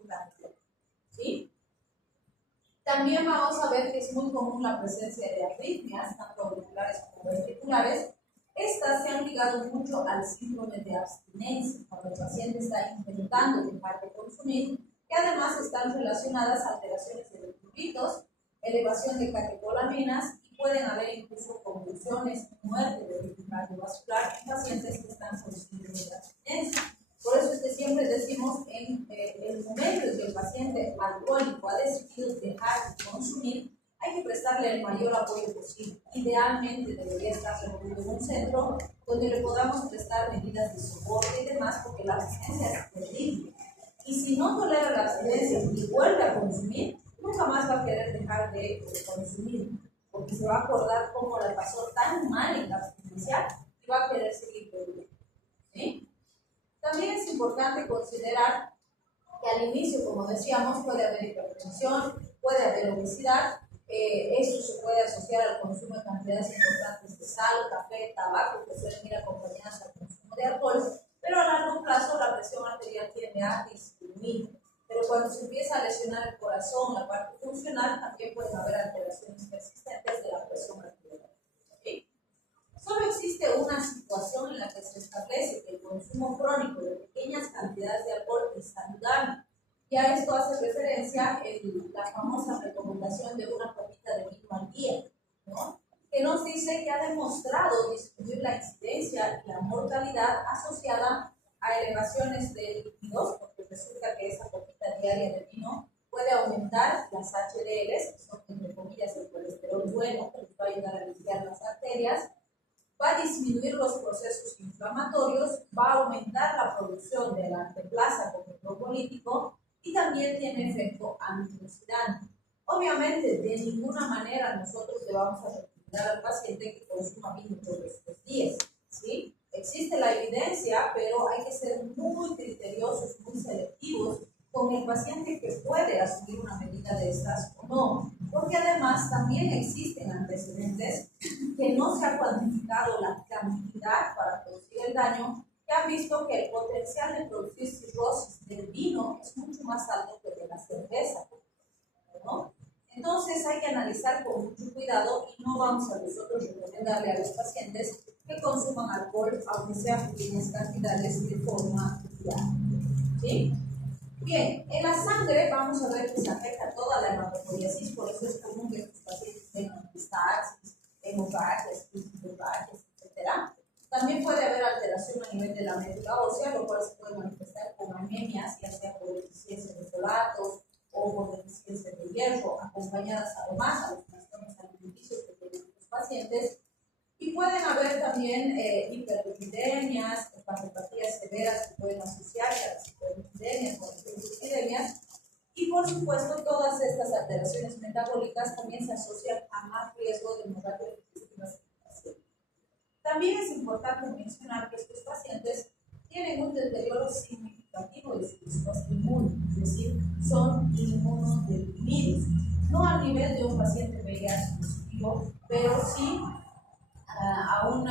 También vamos a ver que es muy común la presencia de arritmias, tanto auriculares como ventriculares. Estas se han ligado mucho al síndrome de abstinencia, cuando el paciente está intentando dejar de consumir, que además están relacionadas a alteraciones de electrolitos, elevación de catecolaminas y pueden haber incluso convulsiones, muerte de ritmo cardiovascular en pacientes que están con síndrome de abstinencia. Por eso es que siempre decimos en el momento en que el paciente alcohólico ha decidido dejar de consumir, hay que prestarle el mayor apoyo posible. Idealmente debería estar recluido en un centro donde le podamos prestar medidas de soporte y demás, porque la abstinencia es terrible. Y si no tolera la abstinencia y vuelve a consumir, nunca más va a querer dejar de consumir, porque se va a acordar cómo le pasó tan mal en la abstinencia y va a querer seguir bebiendo. ¿Sí? También es importante considerar que al inicio, como decíamos, puede haber hipertensión, puede haber obesidad. Esto se puede asociar al consumo de cantidades importantes de sal, café, tabaco, que suelen ir acompañadas al consumo de alcohol, pero a largo plazo la presión arterial tiende a disminuir. Pero cuando se empieza a lesionar el corazón, la parte funcional, también pueden haber alteraciones persistentes de la presión arterial. ¿Okay? Solo existe una situación en la que se establece que el consumo crónico de pequeñas cantidades de alcohol es saludable. Y a esto hace referencia la famosa recomendación de una copita de vino al día, ¿no? Que nos dice que ha demostrado disminuir la incidencia y la mortalidad asociada a elevaciones de lípidos, porque resulta que esa copita diaria de vino puede aumentar las HDLs, que son entre comillas el colesterol bueno, que nos va a ayudar a limpiar las arterias, va a disminuir los procesos inflamatorios, va a aumentar la producción de la anteplaza como trofolítico y también tiene efecto antioxidante. Obviamente, de ninguna manera nosotros le vamos a recomendar al paciente que consuma vino todos los días, ¿sí? Existe la evidencia, pero hay que ser muy criteriosos, muy selectivos con el paciente que puede asumir una medida de estas o no, porque además también existen antecedentes que no se ha cuantificado la cantidad para producir el daño, que han visto que el potencial de producir cirrosis del vino es mucho más alto que el de la cerveza, ¿no? Entonces hay que analizar con mucho cuidado y no vamos a nosotros recomendarle a los pacientes que consuman alcohol, aunque sean pequeñas cantidades, de forma diaria. ¿Sí? Bien, en la sangre vamos a ver que se afecta toda la hematopoiesis, por eso es común que estos pacientes tengan epistaxis, hemorragias, etc. También puede haber alteración a nivel de la médula ósea, lo cual se puede manifestar con anemias, ya sea por deficiencia de folatos o por deficiencia de hierro, acompañadas además a los trastornos alimenticios que tienen los pacientes. Y pueden haber también hiperlipidemias, hepatopatías severas que pueden asociarse a las hiperlipidemias o las hiperlipidemias. Y por supuesto, todas estas alteraciones metabólicas también se asocian a más riesgo de hemorragia digestiva en el paciente. También es importante mencionar que estos pacientes tienen un deterioro significativo de su respuesta inmune, es decir, son inmunodeprimidos, no al nivel de un paciente VIH positivo, pero sí a un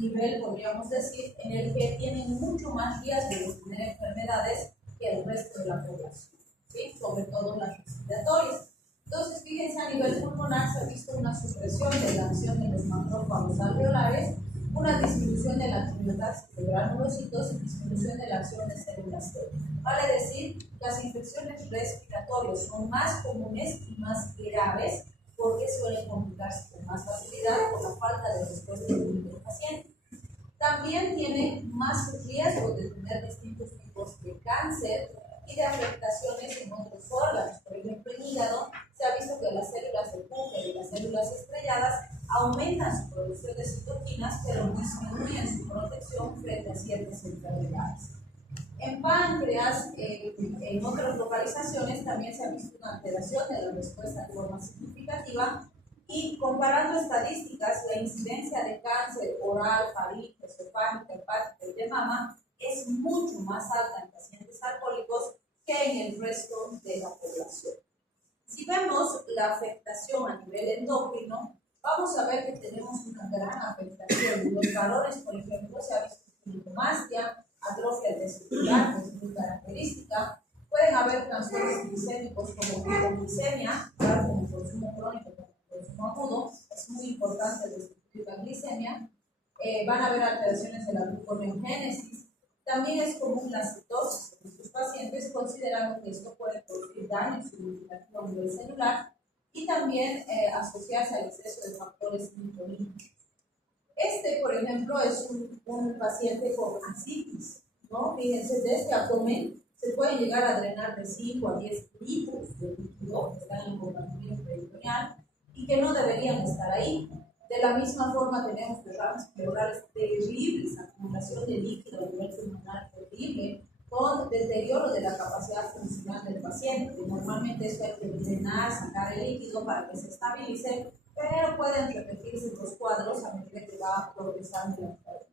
nivel, podríamos decir, en el que tienen mucho más riesgo de tener enfermedades que el resto de la población, ¿sí? Sobre todo las respiratorias. Entonces, fíjense, a nivel pulmonar se ha visto una supresión de la acción de los macrófagos alveolares, una disminución de la actividad de granulocitos y disminución de la acción de células T. Vale decir, las infecciones respiratorias son más comunes y más graves porque suelen complicarse con más facilidad por la falta de respuesta inmune del paciente. También tienen más riesgo de tener distintos tipos de cáncer y de afectaciones en otros órganos. Por ejemplo, en hígado se ha visto que las células de Puffer y las células estrelladas aumentan su producción de citoquinas, pero disminuyen su protección frente a ciertas enfermedades. En páncreas, en otras localizaciones, también se ha visto una alteración de la respuesta de forma significativa y comparando estadísticas, la incidencia de cáncer oral, faríngeo, esofágico, hepático y de mama es mucho más alta en pacientes alcohólicos que en el resto de la población. Si vemos la afectación a nivel endocrino, vamos a ver que tenemos una gran afectación. En los varones, por ejemplo, se ha visto ginecomastia, atrofia testicular, que es muy característica. Pueden haber trastornos glicémicos como hipoglicemia, claro, como consumo crónico, como consumo agudo. Es muy importante descubrir la glicemia. Van a haber alteraciones de la gluconeogénesis. También es común la cetosis en estos pacientes, considerando que esto puede producir daño significativo a nivel celular y también asociarse al exceso de factores nicolínicos. Este, por ejemplo, es un paciente con ascitis, ¿no? Fíjense, de este abdomen se puede llegar a drenar de 5 a 10 litros de líquido que están en el compartimento peritoneal y que no deberían estar ahí. De la misma forma tenemos derrames pleurales terribles, acumulación de líquido a nivel pulmonar terrible, con deterioro de la capacidad funcional del paciente. Normalmente esto hay que drenar, sacar el líquido para que se estabilice, pero pueden repetirse los cuadros a medida que va progresando la enfermedad.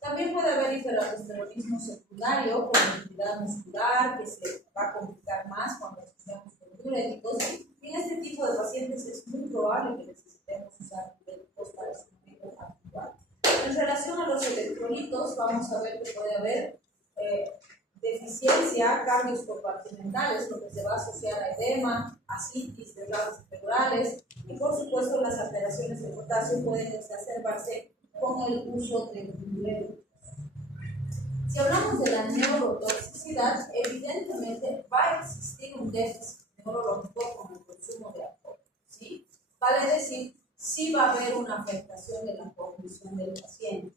También puede haber hiperaldosteronismo secundario con actividad muscular, que se va a complicar más cuando asociamos con diuréticos. Y en este tipo de pacientes es muy probable que necesitemos usar diuréticos para su manejo actual. En relación a los electrolitos, vamos a ver que puede haber deficiencia, cambios compartimentales, lo que se va a asociar a edema, ascitis, derrames pleurales y por supuesto las alteraciones de potasio pueden exacerbarse con el uso de diuréticos. Si hablamos de la neurotoxicidad, evidentemente va a existir un déficit neurológico con el consumo de alcohol, ¿sí? Vale decir, sí va a haber una afectación de la cognición del paciente.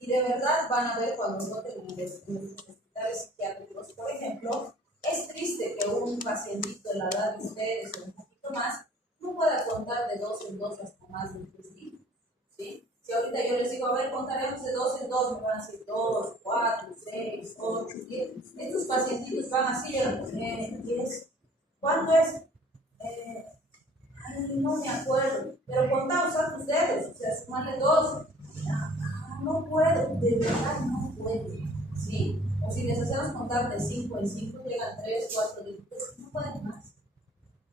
Y de verdad van a ver cuando noten en los hospitales psiquiátricos, por ejemplo, es triste que un pacientito de la edad de ustedes o un poquito más no pueda contar de 2 en 2 hasta más de 3 días, ¿sí? Si ahorita yo les digo, a ver, contaremos de 2 en 2, me van a decir 2, 4, 6, 8, 10. Estos pacientitos van así, llegan con 10. ¿Cuánto es? Ay, no me acuerdo. Pero contá, usar tus dedos, o sea, sumarle 2. No puedo, de verdad no puedo, ¿sí? O si les hacemos contar de 5 en 5, llegan 3, 4 dígitos, no pueden más.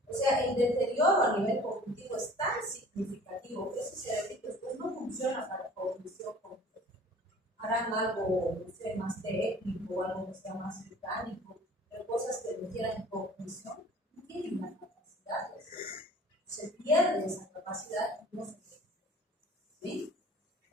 O sea, el deterioro a nivel cognitivo es tan significativo que ese cerebrito después no funciona para cognición completa. Harán algo, no sé, más técnico, algo que sea más mecánico, pero cosas que requieran cognición no tienen la capacidad de hacerlo. Se pierde esa capacidad y no se tiene, ¿sí?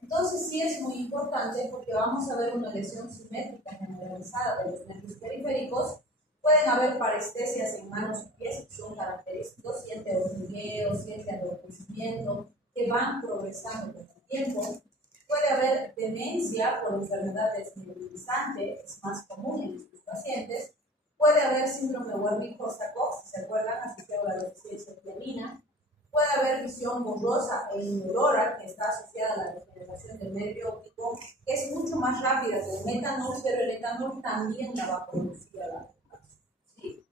Entonces sí es muy importante porque vamos a ver una lesión simétrica generalizada de los nervios periféricos. Pueden haber parestesias en manos y pies que son característicos, siente hormigueo, siente adormecimiento, que van progresando con el tiempo. Puede haber demencia por enfermedad desmineralizante, es más común en estos pacientes. Puede haber síndrome Wernicke-Korsakoff, si se acuerdan, asociado a la deficiencia de tiamina. Puede haber visión borrosa e inodora, que está asociada a la degeneración del nervio óptico, que es mucho más rápida que el metanol, pero el etanol también la va a producir a la vez, ¿sí?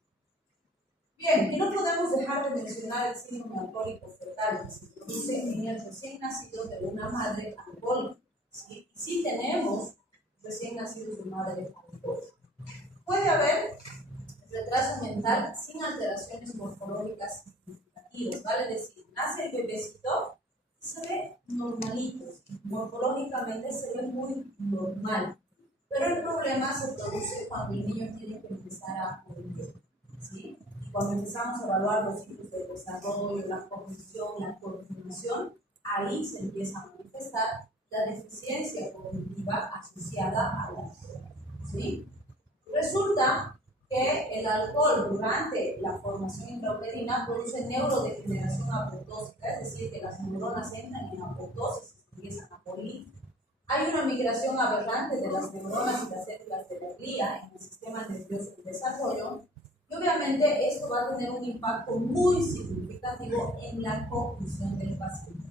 Bien, y no podemos dejar de mencionar el síndrome alcohólico fetal, que se produce en el recién nacido de una madre alcohólica, ¿sí? Y sí tenemos recién nacidos de madre alcohólica. Puede haber retraso mental sin alteraciones morfológicas significativas, vale decir, nace el bebecito y se ve normalito, morfológicamente se ve muy normal, pero el problema se produce cuando el niño tiene que empezar a aprender, ¿sí? Y cuando empezamos a evaluar los ciclos de desarrollo, la cognición, la coordinación, ahí se empieza a manifestar la deficiencia cognitiva asociada al alcohol, ¿sí? Resulta que el alcohol durante la formación intrauterina produce neurodegeneración apoptósica, es decir, que las neuronas entran en apoptosis y empiezan a morir. Hay una migración aberrante de las neuronas y las células de la glía en el sistema nervioso en desarrollo, y obviamente esto va a tener un impacto muy significativo en la cognición del paciente,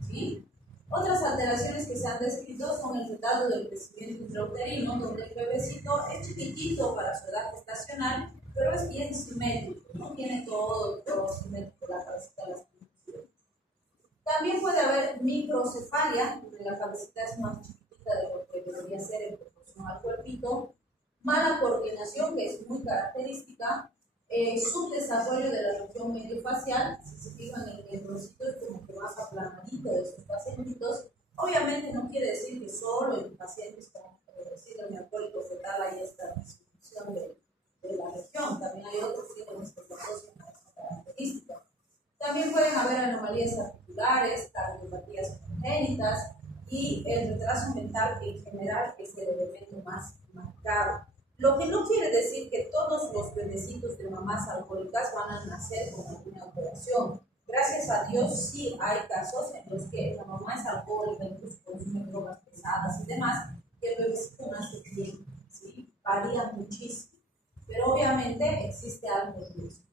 ¿sí? Otras alteraciones que se han descrito son el retardo del crecimiento intrauterino, donde el bebecito es chiquitito para su edad gestacional, pero es bien simétrico, ¿no? Tiene todo simétrico, la cabecita, las funciones. También puede haber microcefalia, donde la cabecita es más chiquitita de lo que debería ser en proporción al cuerpito, mala coordinación, que es muy característica, subdesarrollo de la región mediofacial. Si se fijan, el rosito es como que más aplanadito de estos pacientitos. Obviamente no quiere decir que solo en pacientes con síndrome alcohólico fetal hay esta disminución de de la región. También hay otros que tienen estos dos características. También pueden haber anomalías articulares, cardiopatías congénitas y el retraso mental en general, que es el elemento más marcado. Lo que no quiere decir que todos los bebecitos de mamás alcohólicas van a nacer con alguna alteración. Gracias a Dios sí hay casos en los que la mamá es alcohólica, incluso consume drogas pesadas y demás, que el bebecito nace bien, ¿sí? Varía muchísimo, pero obviamente existe algo de riesgo.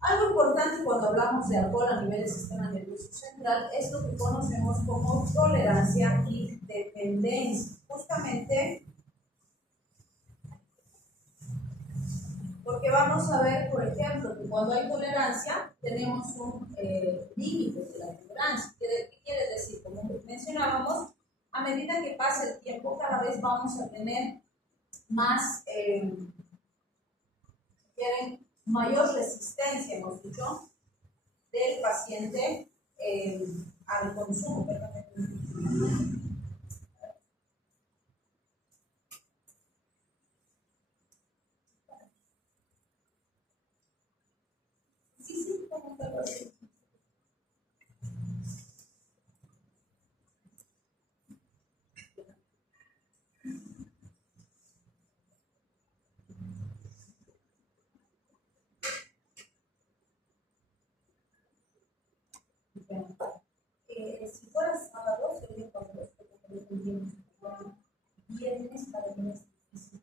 Algo importante cuando hablamos de alcohol a nivel del sistema nervioso central es lo que conocemos como tolerancia y dependencia. Justamente porque vamos a ver, por ejemplo, que cuando hay tolerancia tenemos un límite de la tolerancia. ¿Qué quiere decir? Como mencionábamos, a medida que pasa el tiempo, cada vez vamos a tener más, mayor resistencia, hemos dicho, del paciente al consumo. Sí, ¿cómo te lo digo? Si fuera sábado, sería cuando viernes para mí es difícil.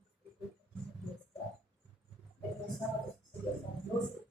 El sábado sería fabuloso.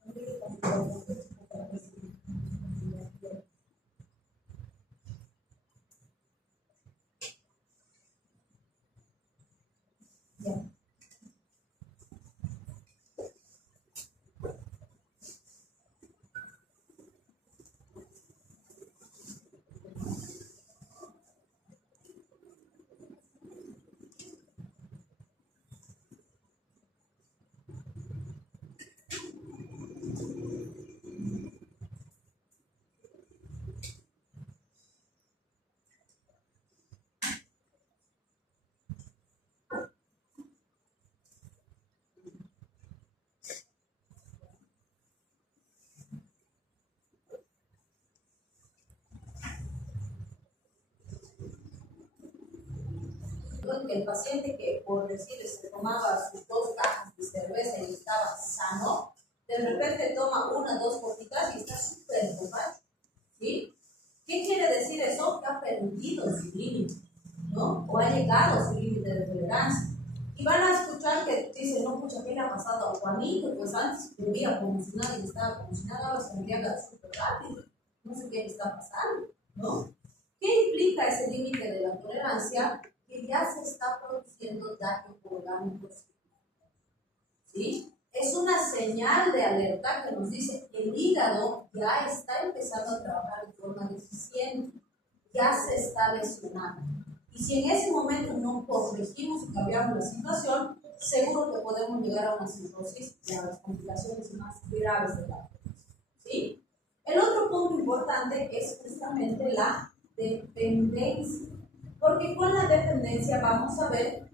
Que el paciente que, por decir, se tomaba sus 2 cajas de cerveza y estaba sano, de repente toma 1 o 2 copitas y está súper borracho, ¿sí? ¿Qué quiere decir eso? Que ha perdido su límite, ¿no? O ha llegado a su límite de tolerancia. Y van a escuchar que dicen, no, pucha, ¿qué le ha pasado a Juanito? Pues antes bebía como si nadie estaba como si nada, ahora se embriaga súper rápido. No sé qué le está pasando, ¿no? ¿Qué implica ese límite de la tolerancia? Que ya se está produciendo daño orgánico, ¿sí? Es una señal de alerta que nos dice que el hígado ya está empezando a trabajar de forma deficiente, ya se está lesionando. Y si en ese momento no corregimos y cambiamos la situación, seguro que podemos llegar a una cirrosis y a las complicaciones más graves de la enfermedad, ¿sí? El otro punto importante es justamente la dependencia. Porque con la dependencia vamos a ver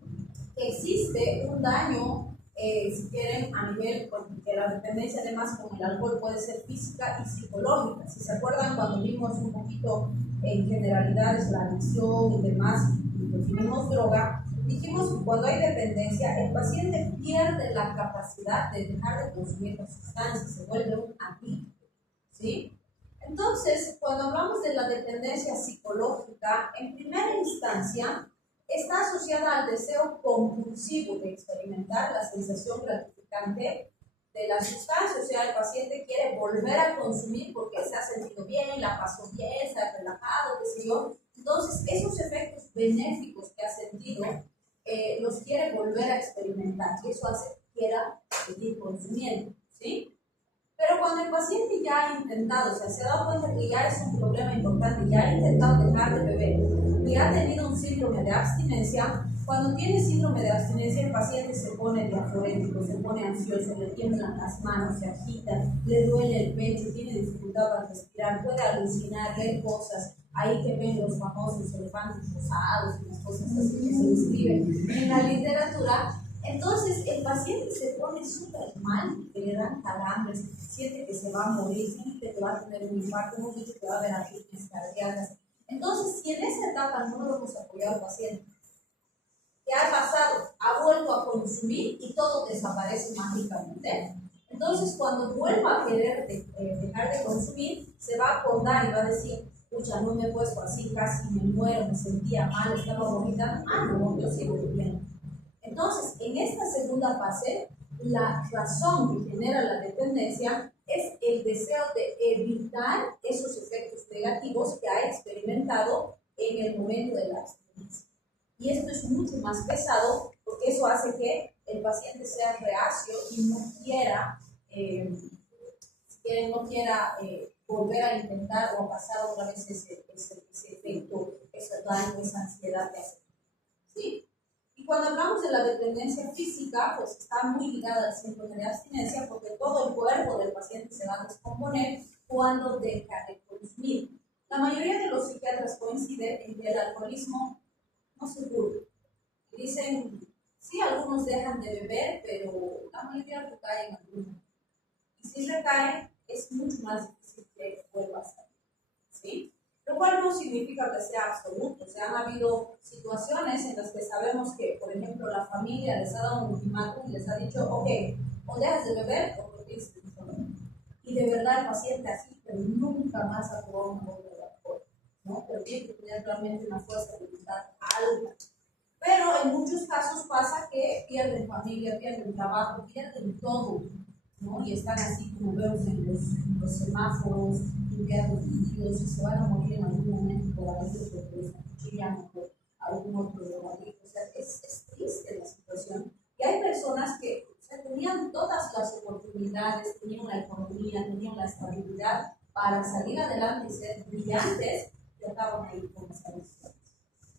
que existe un daño, si quieren, a nivel, porque la dependencia además con el alcohol puede ser física y psicológica. Si se acuerdan cuando vimos un poquito en generalidades la adicción y demás, y definimos droga, dijimos que cuando hay dependencia el paciente pierde la capacidad de dejar de consumir la sustancia, se vuelve un adicto, ¿sí? Entonces, cuando hablamos de la dependencia psicológica, en primera instancia está asociada al deseo compulsivo de experimentar la sensación gratificante de la sustancia. O sea, el paciente quiere volver a consumir porque se ha sentido bien, la pasó bien, se ha relajado, qué sé yo. Entonces, esos efectos benéficos que ha sentido los quiere volver a experimentar y eso hace que quiera seguir consumiendo, ¿sí? Pero cuando el paciente ya ha intentado, o sea, se ha dado cuenta que ya es un problema importante, ya ha intentado dejar de beber y ha tenido un síndrome de abstinencia, cuando tiene síndrome de abstinencia el paciente se pone diaforético, se pone ansioso, le tiemblan las manos, se agita, le duele el pecho, tiene dificultad para respirar, puede alucinar, ver cosas, ahí que ven los famosos elefantes rosados y las cosas así que se describen en la literatura. Entonces el paciente se pone súper mal, que le dan calambres, siente que se va a morir, siente que va a tener un infarto, hemos dicho que va a haber arritmias cardíacas. Entonces, si en esa etapa no lo hemos apoyado al paciente, ¿qué ha pasado? Ha vuelto a consumir y todo desaparece mágicamente. Entonces, cuando vuelva a querer dejar de consumir, se va a acordar y va a decir, pucha, no me he puesto así, casi me muero, me sentía mal, estaba vomitando. Ah, no, yo sigo bien. Entonces, en esta segunda fase, la razón que genera la dependencia es el deseo de evitar esos efectos negativos que ha experimentado en el momento de la abstinencia. Y esto es mucho más pesado porque eso hace que el paciente sea reacio y no quiera, volver a intentar o a pasar otra vez ese efecto, ese daño, esa ansiedad que hace. ¿Sí? Y cuando hablamos de la dependencia física, pues está muy ligada al síndrome de abstinencia porque todo el cuerpo del paciente se va a descomponer cuando deja de consumir. La mayoría de los psiquiatras coinciden en que el alcoholismo no se cura. Dicen, sí, algunos dejan de beber, pero la mayoría recaen en alguno. Y si recaen, es mucho más difícil que vuelva a salir. ¿Sí? Lo cual no significa que sea absoluto. O sea, han habido situaciones en las que sabemos que, por ejemplo, la familia les ha dado un ultimátum y les ha dicho, ok, o dejas de beber o tienes que comer. Y de verdad el paciente así, pero nunca más ha probado una gota de alcohol, ¿no? Pero tiene que tener realmente una fuerza de voluntad alta. Pero en muchos casos pasa que pierden familia, pierden trabajo, pierden todo, ¿no? Y están así como vemos en los semáforos, limpiando vidrios, y se van a morir en algún momento por ahí, porque les cuchillan o por algún otro drogadicto. O sea, es triste la situación. Y hay personas que tenían todas las oportunidades, tenían la economía, tenían la estabilidad para salir adelante y ser brillantes, y acaban ahí con esa situación,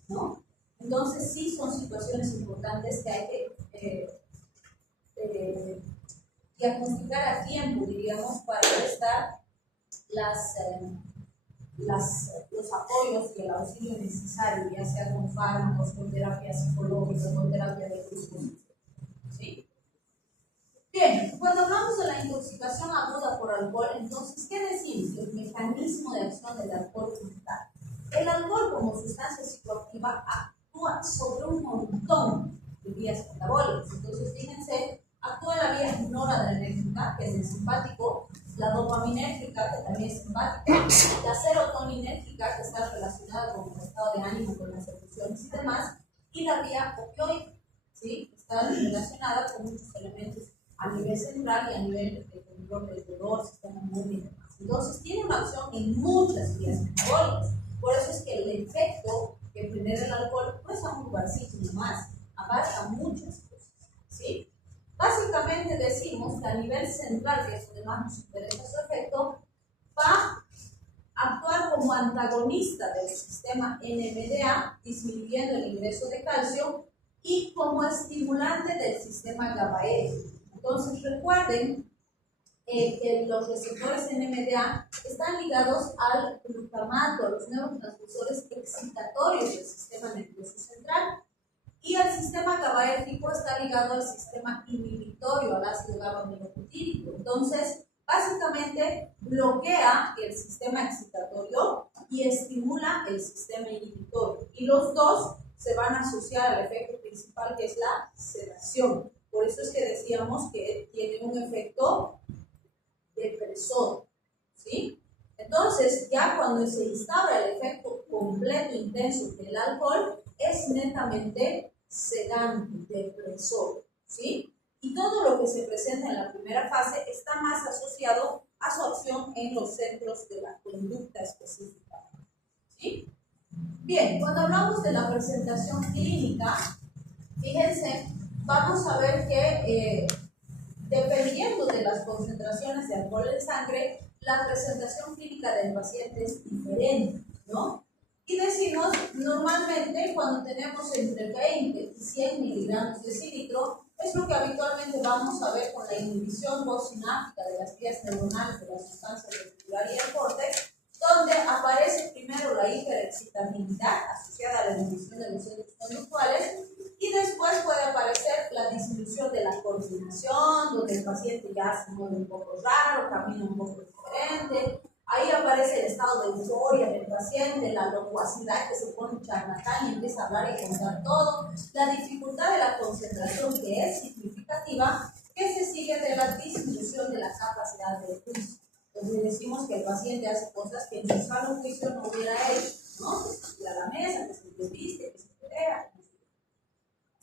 ¿no? Entonces, sí son situaciones importantes que hay que diagnosticar a tiempo, diríamos, para prestar los apoyos y el auxilio necesario, ya sea con fármacos, con terapia psicológica, con terapia de grupos. ¿Sí? Bien, cuando hablamos de la intoxicación aguda por alcohol, entonces, ¿qué decimos? El mecanismo de acción del alcohol como tal. El alcohol como sustancia psicoactiva actúa sobre un montón de vías metabólicas. Entonces, fíjense, actúa la vía noradrenérgica, que es el simpático, la dopaminérgica, que también es simpática, la serotoninérgica, que está relacionada con el estado de ánimo, con las emociones y demás, y la vía opioide, ¿sí? Está relacionada con muchos elementos a nivel central y a nivel de control del dolor, sistema inmune y demás. Entonces, tiene una acción en muchas vías metabólicas. Por eso es que el efecto que genera el alcohol no es a un lugarcito nomás, abarca muchas cosas, ¿sí? Básicamente decimos que a nivel central, que es donde más nos interesa su efecto, va a actuar como antagonista del sistema NMDA, disminuyendo el ingreso de calcio, y como estimulante del sistema GABAérgico. Entonces recuerden que los receptores NMDA están ligados al glutamato, a los neurotransmisores excitatorios del sistema nervioso central, y el sistema GABAérgico está ligado al sistema inhibitorio, al ácido GABA-aminobutírico. Entonces, básicamente bloquea el sistema excitatorio y estimula el sistema inhibitorio. Y los dos se van a asociar al efecto principal, que es la sedación. Por eso es que decíamos que tiene un efecto depresor, ¿sí? Entonces, ya cuando se instaura el efecto completo intenso del alcohol, es netamente sedante, depresor, ¿sí? Y todo lo que se presenta en la primera fase está más asociado a su acción en los centros de la conducta específica, ¿sí? Bien, cuando hablamos de la presentación clínica, fíjense, vamos a ver que dependiendo de las concentraciones de alcohol en sangre, la presentación clínica del paciente es diferente, ¿no? Y decimos, normalmente cuando tenemos entre 20 y 100 miligramos de cilitro, es lo que habitualmente vamos a ver con la inhibición postsináptica de las vías neuronales de la sustancia reticular y el córtex, donde aparece primero la hiperexcitabilidad asociada a la inhibición de los centros conductuales y después puede aparecer la disminución camina un poco diferente. Ahí aparece el estado de euforia del paciente, la locuacidad que se pone charlatán y empieza a hablar y contar todo, la dificultad de la concentración que es significativa, que se sigue de la disminución de la capacidad del juicio. Entonces decimos que el paciente hace cosas que en su sano juicio no hubiera hecho, ¿no? Que se tira a la mesa, que se desviste, que se pelea.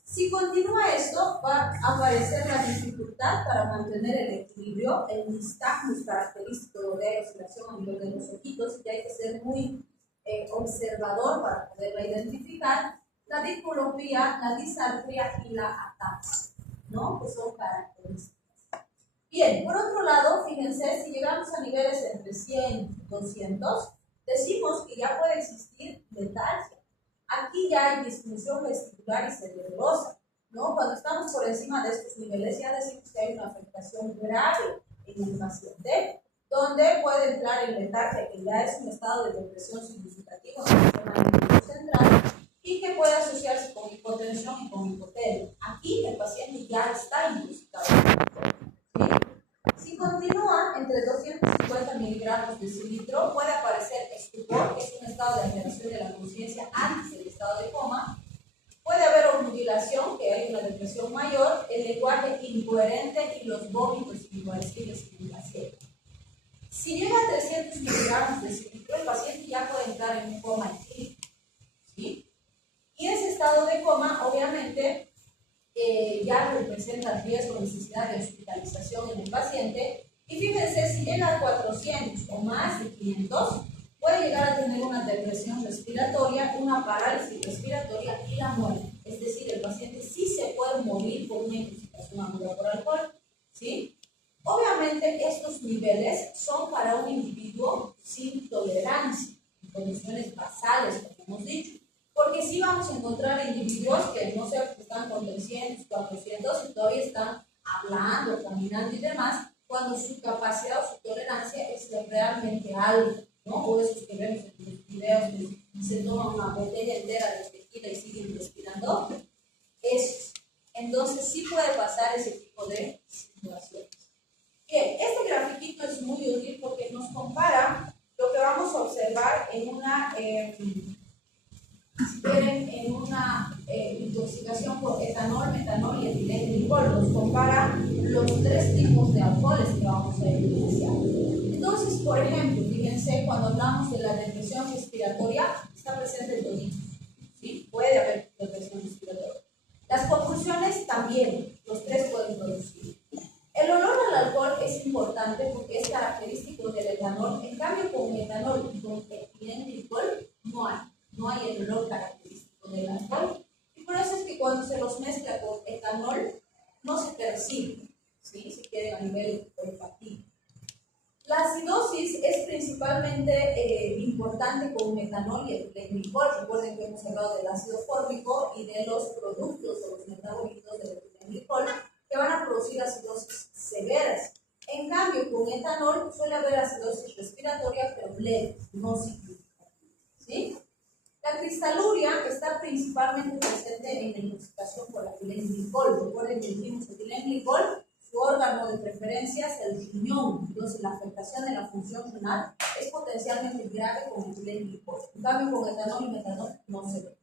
Si continúa esto, va a aparecer la dificultad para mantener el equilibrio, el nistagmus característico de oscilación a nivel de los ojitos, y hay que ser muy observador para poderla identificar, la diplopía, la disartria y la ataxia, ¿no? Que son características. Bien, por otro lado, fíjense, si llegamos a niveles entre 100 y 200, decimos que ya puede existir letargia. Aquí ya hay disfunción vestibular y cerebrosa, ¿no? Cuando estamos por encima de estos niveles ya decimos que hay una afectación grave en el paciente, donde puede entrar en letargia, que ya es un estado de depresión significativo en el sistema nervioso central y que puede asociarse con hipotensión y con hipotermia. Aquí el paciente ya está intoxicado. ¿Sí? Si continúa entre 250 miligramos de cilitro, puede aparecer estupor, que es un estado de alteración de la conciencia antes del estado de coma. Puede haber obnubilación, que hay una depresión mayor, el lenguaje incoherente y los vómitos incoercibles en el paciente. Si llega a 300 miligramos de cilitro, el paciente ya puede entrar en un coma etílico, ¿sí? Y ese estado de coma, obviamente, ya representa riesgo o necesidad de hospitalización en el paciente. Y fíjense, si llega a 400 o más de 500, puede llegar a tener una depresión respiratoria, una parálisis respiratoria y la muerte. Es decir, el paciente sí se puede morir por una intoxicación aguda por alcohol, ¿sí? Obviamente, estos niveles son para un individuo sin tolerancia, en condiciones basales, como hemos dicho. Porque sí vamos a encontrar individuos que no sé, están con 300, 400 y todavía están hablando, caminando y demás, cuando su capacidad o su tolerancia es realmente alta, ¿no? O esos que vemos en los videos que se toman una botella entera de tequila y siguen respirando, esos. Entonces sí puede pasar ese tipo de situaciones. Bien, este grafiquito es muy útil porque nos compara lo que vamos a observar en una... si quieren, en una intoxicación por etanol, metanol y etilenglicol, nos compara los tres tipos de alcoholes que vamos a evidenciar. Entonces, por ejemplo, fíjense, cuando hablamos de la depresión respiratoria, está presente el todito, ¿sí? Puede haber depresión respiratoria. Las convulsiones también, los tres pueden producir. El olor al alcohol es importante porque es característico del etanol. En cambio, con metanol y con etilenglicol no hay el olor característico del alcohol. Y por eso es que cuando se los mezcla con etanol, no se percibe, ¿sí? Se queda a nivel olfativo. La acidosis es principalmente importante con metanol y etilenglicol. Recuerden que hemos hablado del ácido fórmico y de los productos o los metabolitos del etilenglicol que van a producir acidosis severas. En cambio, con etanol suele haber acidosis respiratoria, pero leve, no significativa, ¿sí? La cristaluria está principalmente presente en la intoxicación por etilenglicol. Recuerden que dijimos etilenglicol, su órgano de preferencia es el riñón. Entonces, la afectación de la función renal es potencialmente grave con etilenglicol. En cambio, con etanol y metanol no se ve.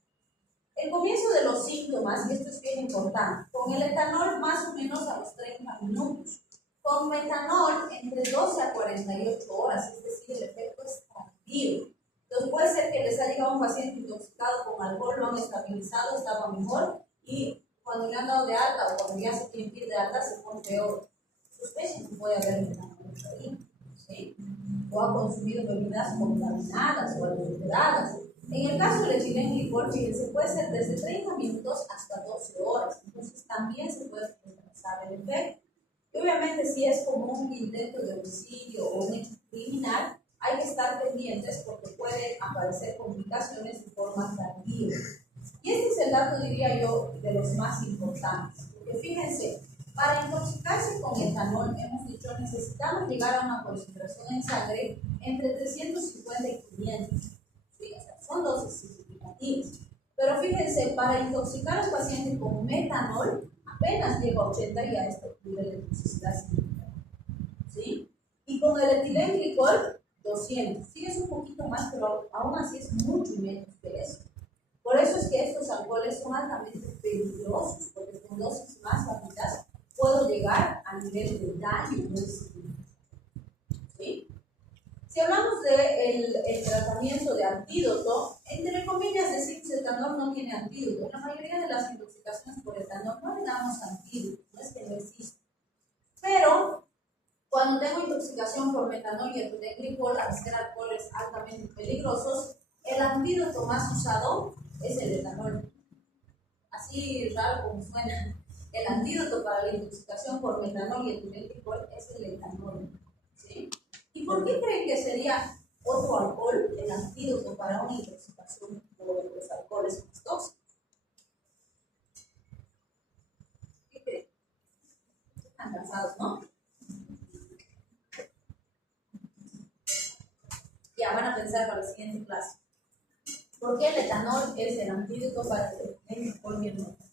El comienzo de los síntomas, y esto es bien importante, con el etanol más o menos a los 30 minutos. Con metanol entre 12 a 48 horas, es decir, el efecto es tardío. Entonces puede ser que les haya llegado un paciente intoxicado con alcohol, lo han estabilizado, estaba mejor, y cuando le han dado de alta o cuando ya se tiene que ir de alta se pone peor. Sospechan que puede haber metanol ahí, ¿sí? O ha consumido bebidas contaminadas o adulteradas. En el caso del etilenglicol, fíjense, puede ser desde 30 minutos hasta 12 horas, entonces también se puede retrasar el efecto. Y obviamente si es como un intento de homicidio o un hecho criminal, hay que estar pendientes porque pueden aparecer complicaciones de forma tardía. Y este es el dato, diría yo, de los más importantes. Porque fíjense, para intoxicarse con etanol, hemos dicho, necesitamos llegar a una concentración en sangre entre 350 y 500. ¿Sí? O sea, son dosis significativas. Pero fíjense, para intoxicar al paciente con metanol, apenas llega a 80 y a este nivel de toxicidad significativa. ¿Sí? Y con el etilenglicol, 200. Sí es un poquito más, pero aún así es mucho menos que eso. Por eso es que estos alcoholes son altamente peligrosos, porque con dosis más bajitas puedo llegar a nivel de daño muy significativo. ¿Sí? Si hablamos del tratamiento de antídoto, entre comillas decimos que el etanol no tiene antídoto. La mayoría de las intoxicaciones por etanol no le damos antídoto, no es que no existe. Pero cuando tengo intoxicación por metanol y etilenglicol, al ser alcoholes altamente peligrosos, el antídoto más usado es el etanol. Así raro como suena. El antídoto para la intoxicación por metanol y etilenglicol es el etanol. ¿Sí? ¿Y por qué creen que sería otro alcohol el antídoto para una intoxicación por los alcoholes más tóxicos? ¿Qué creen? Están cansados, ¿no? Ya van a pensar para la siguiente clase. ¿Por qué el etanol es el antídoto para el etilenglicol y el metanol?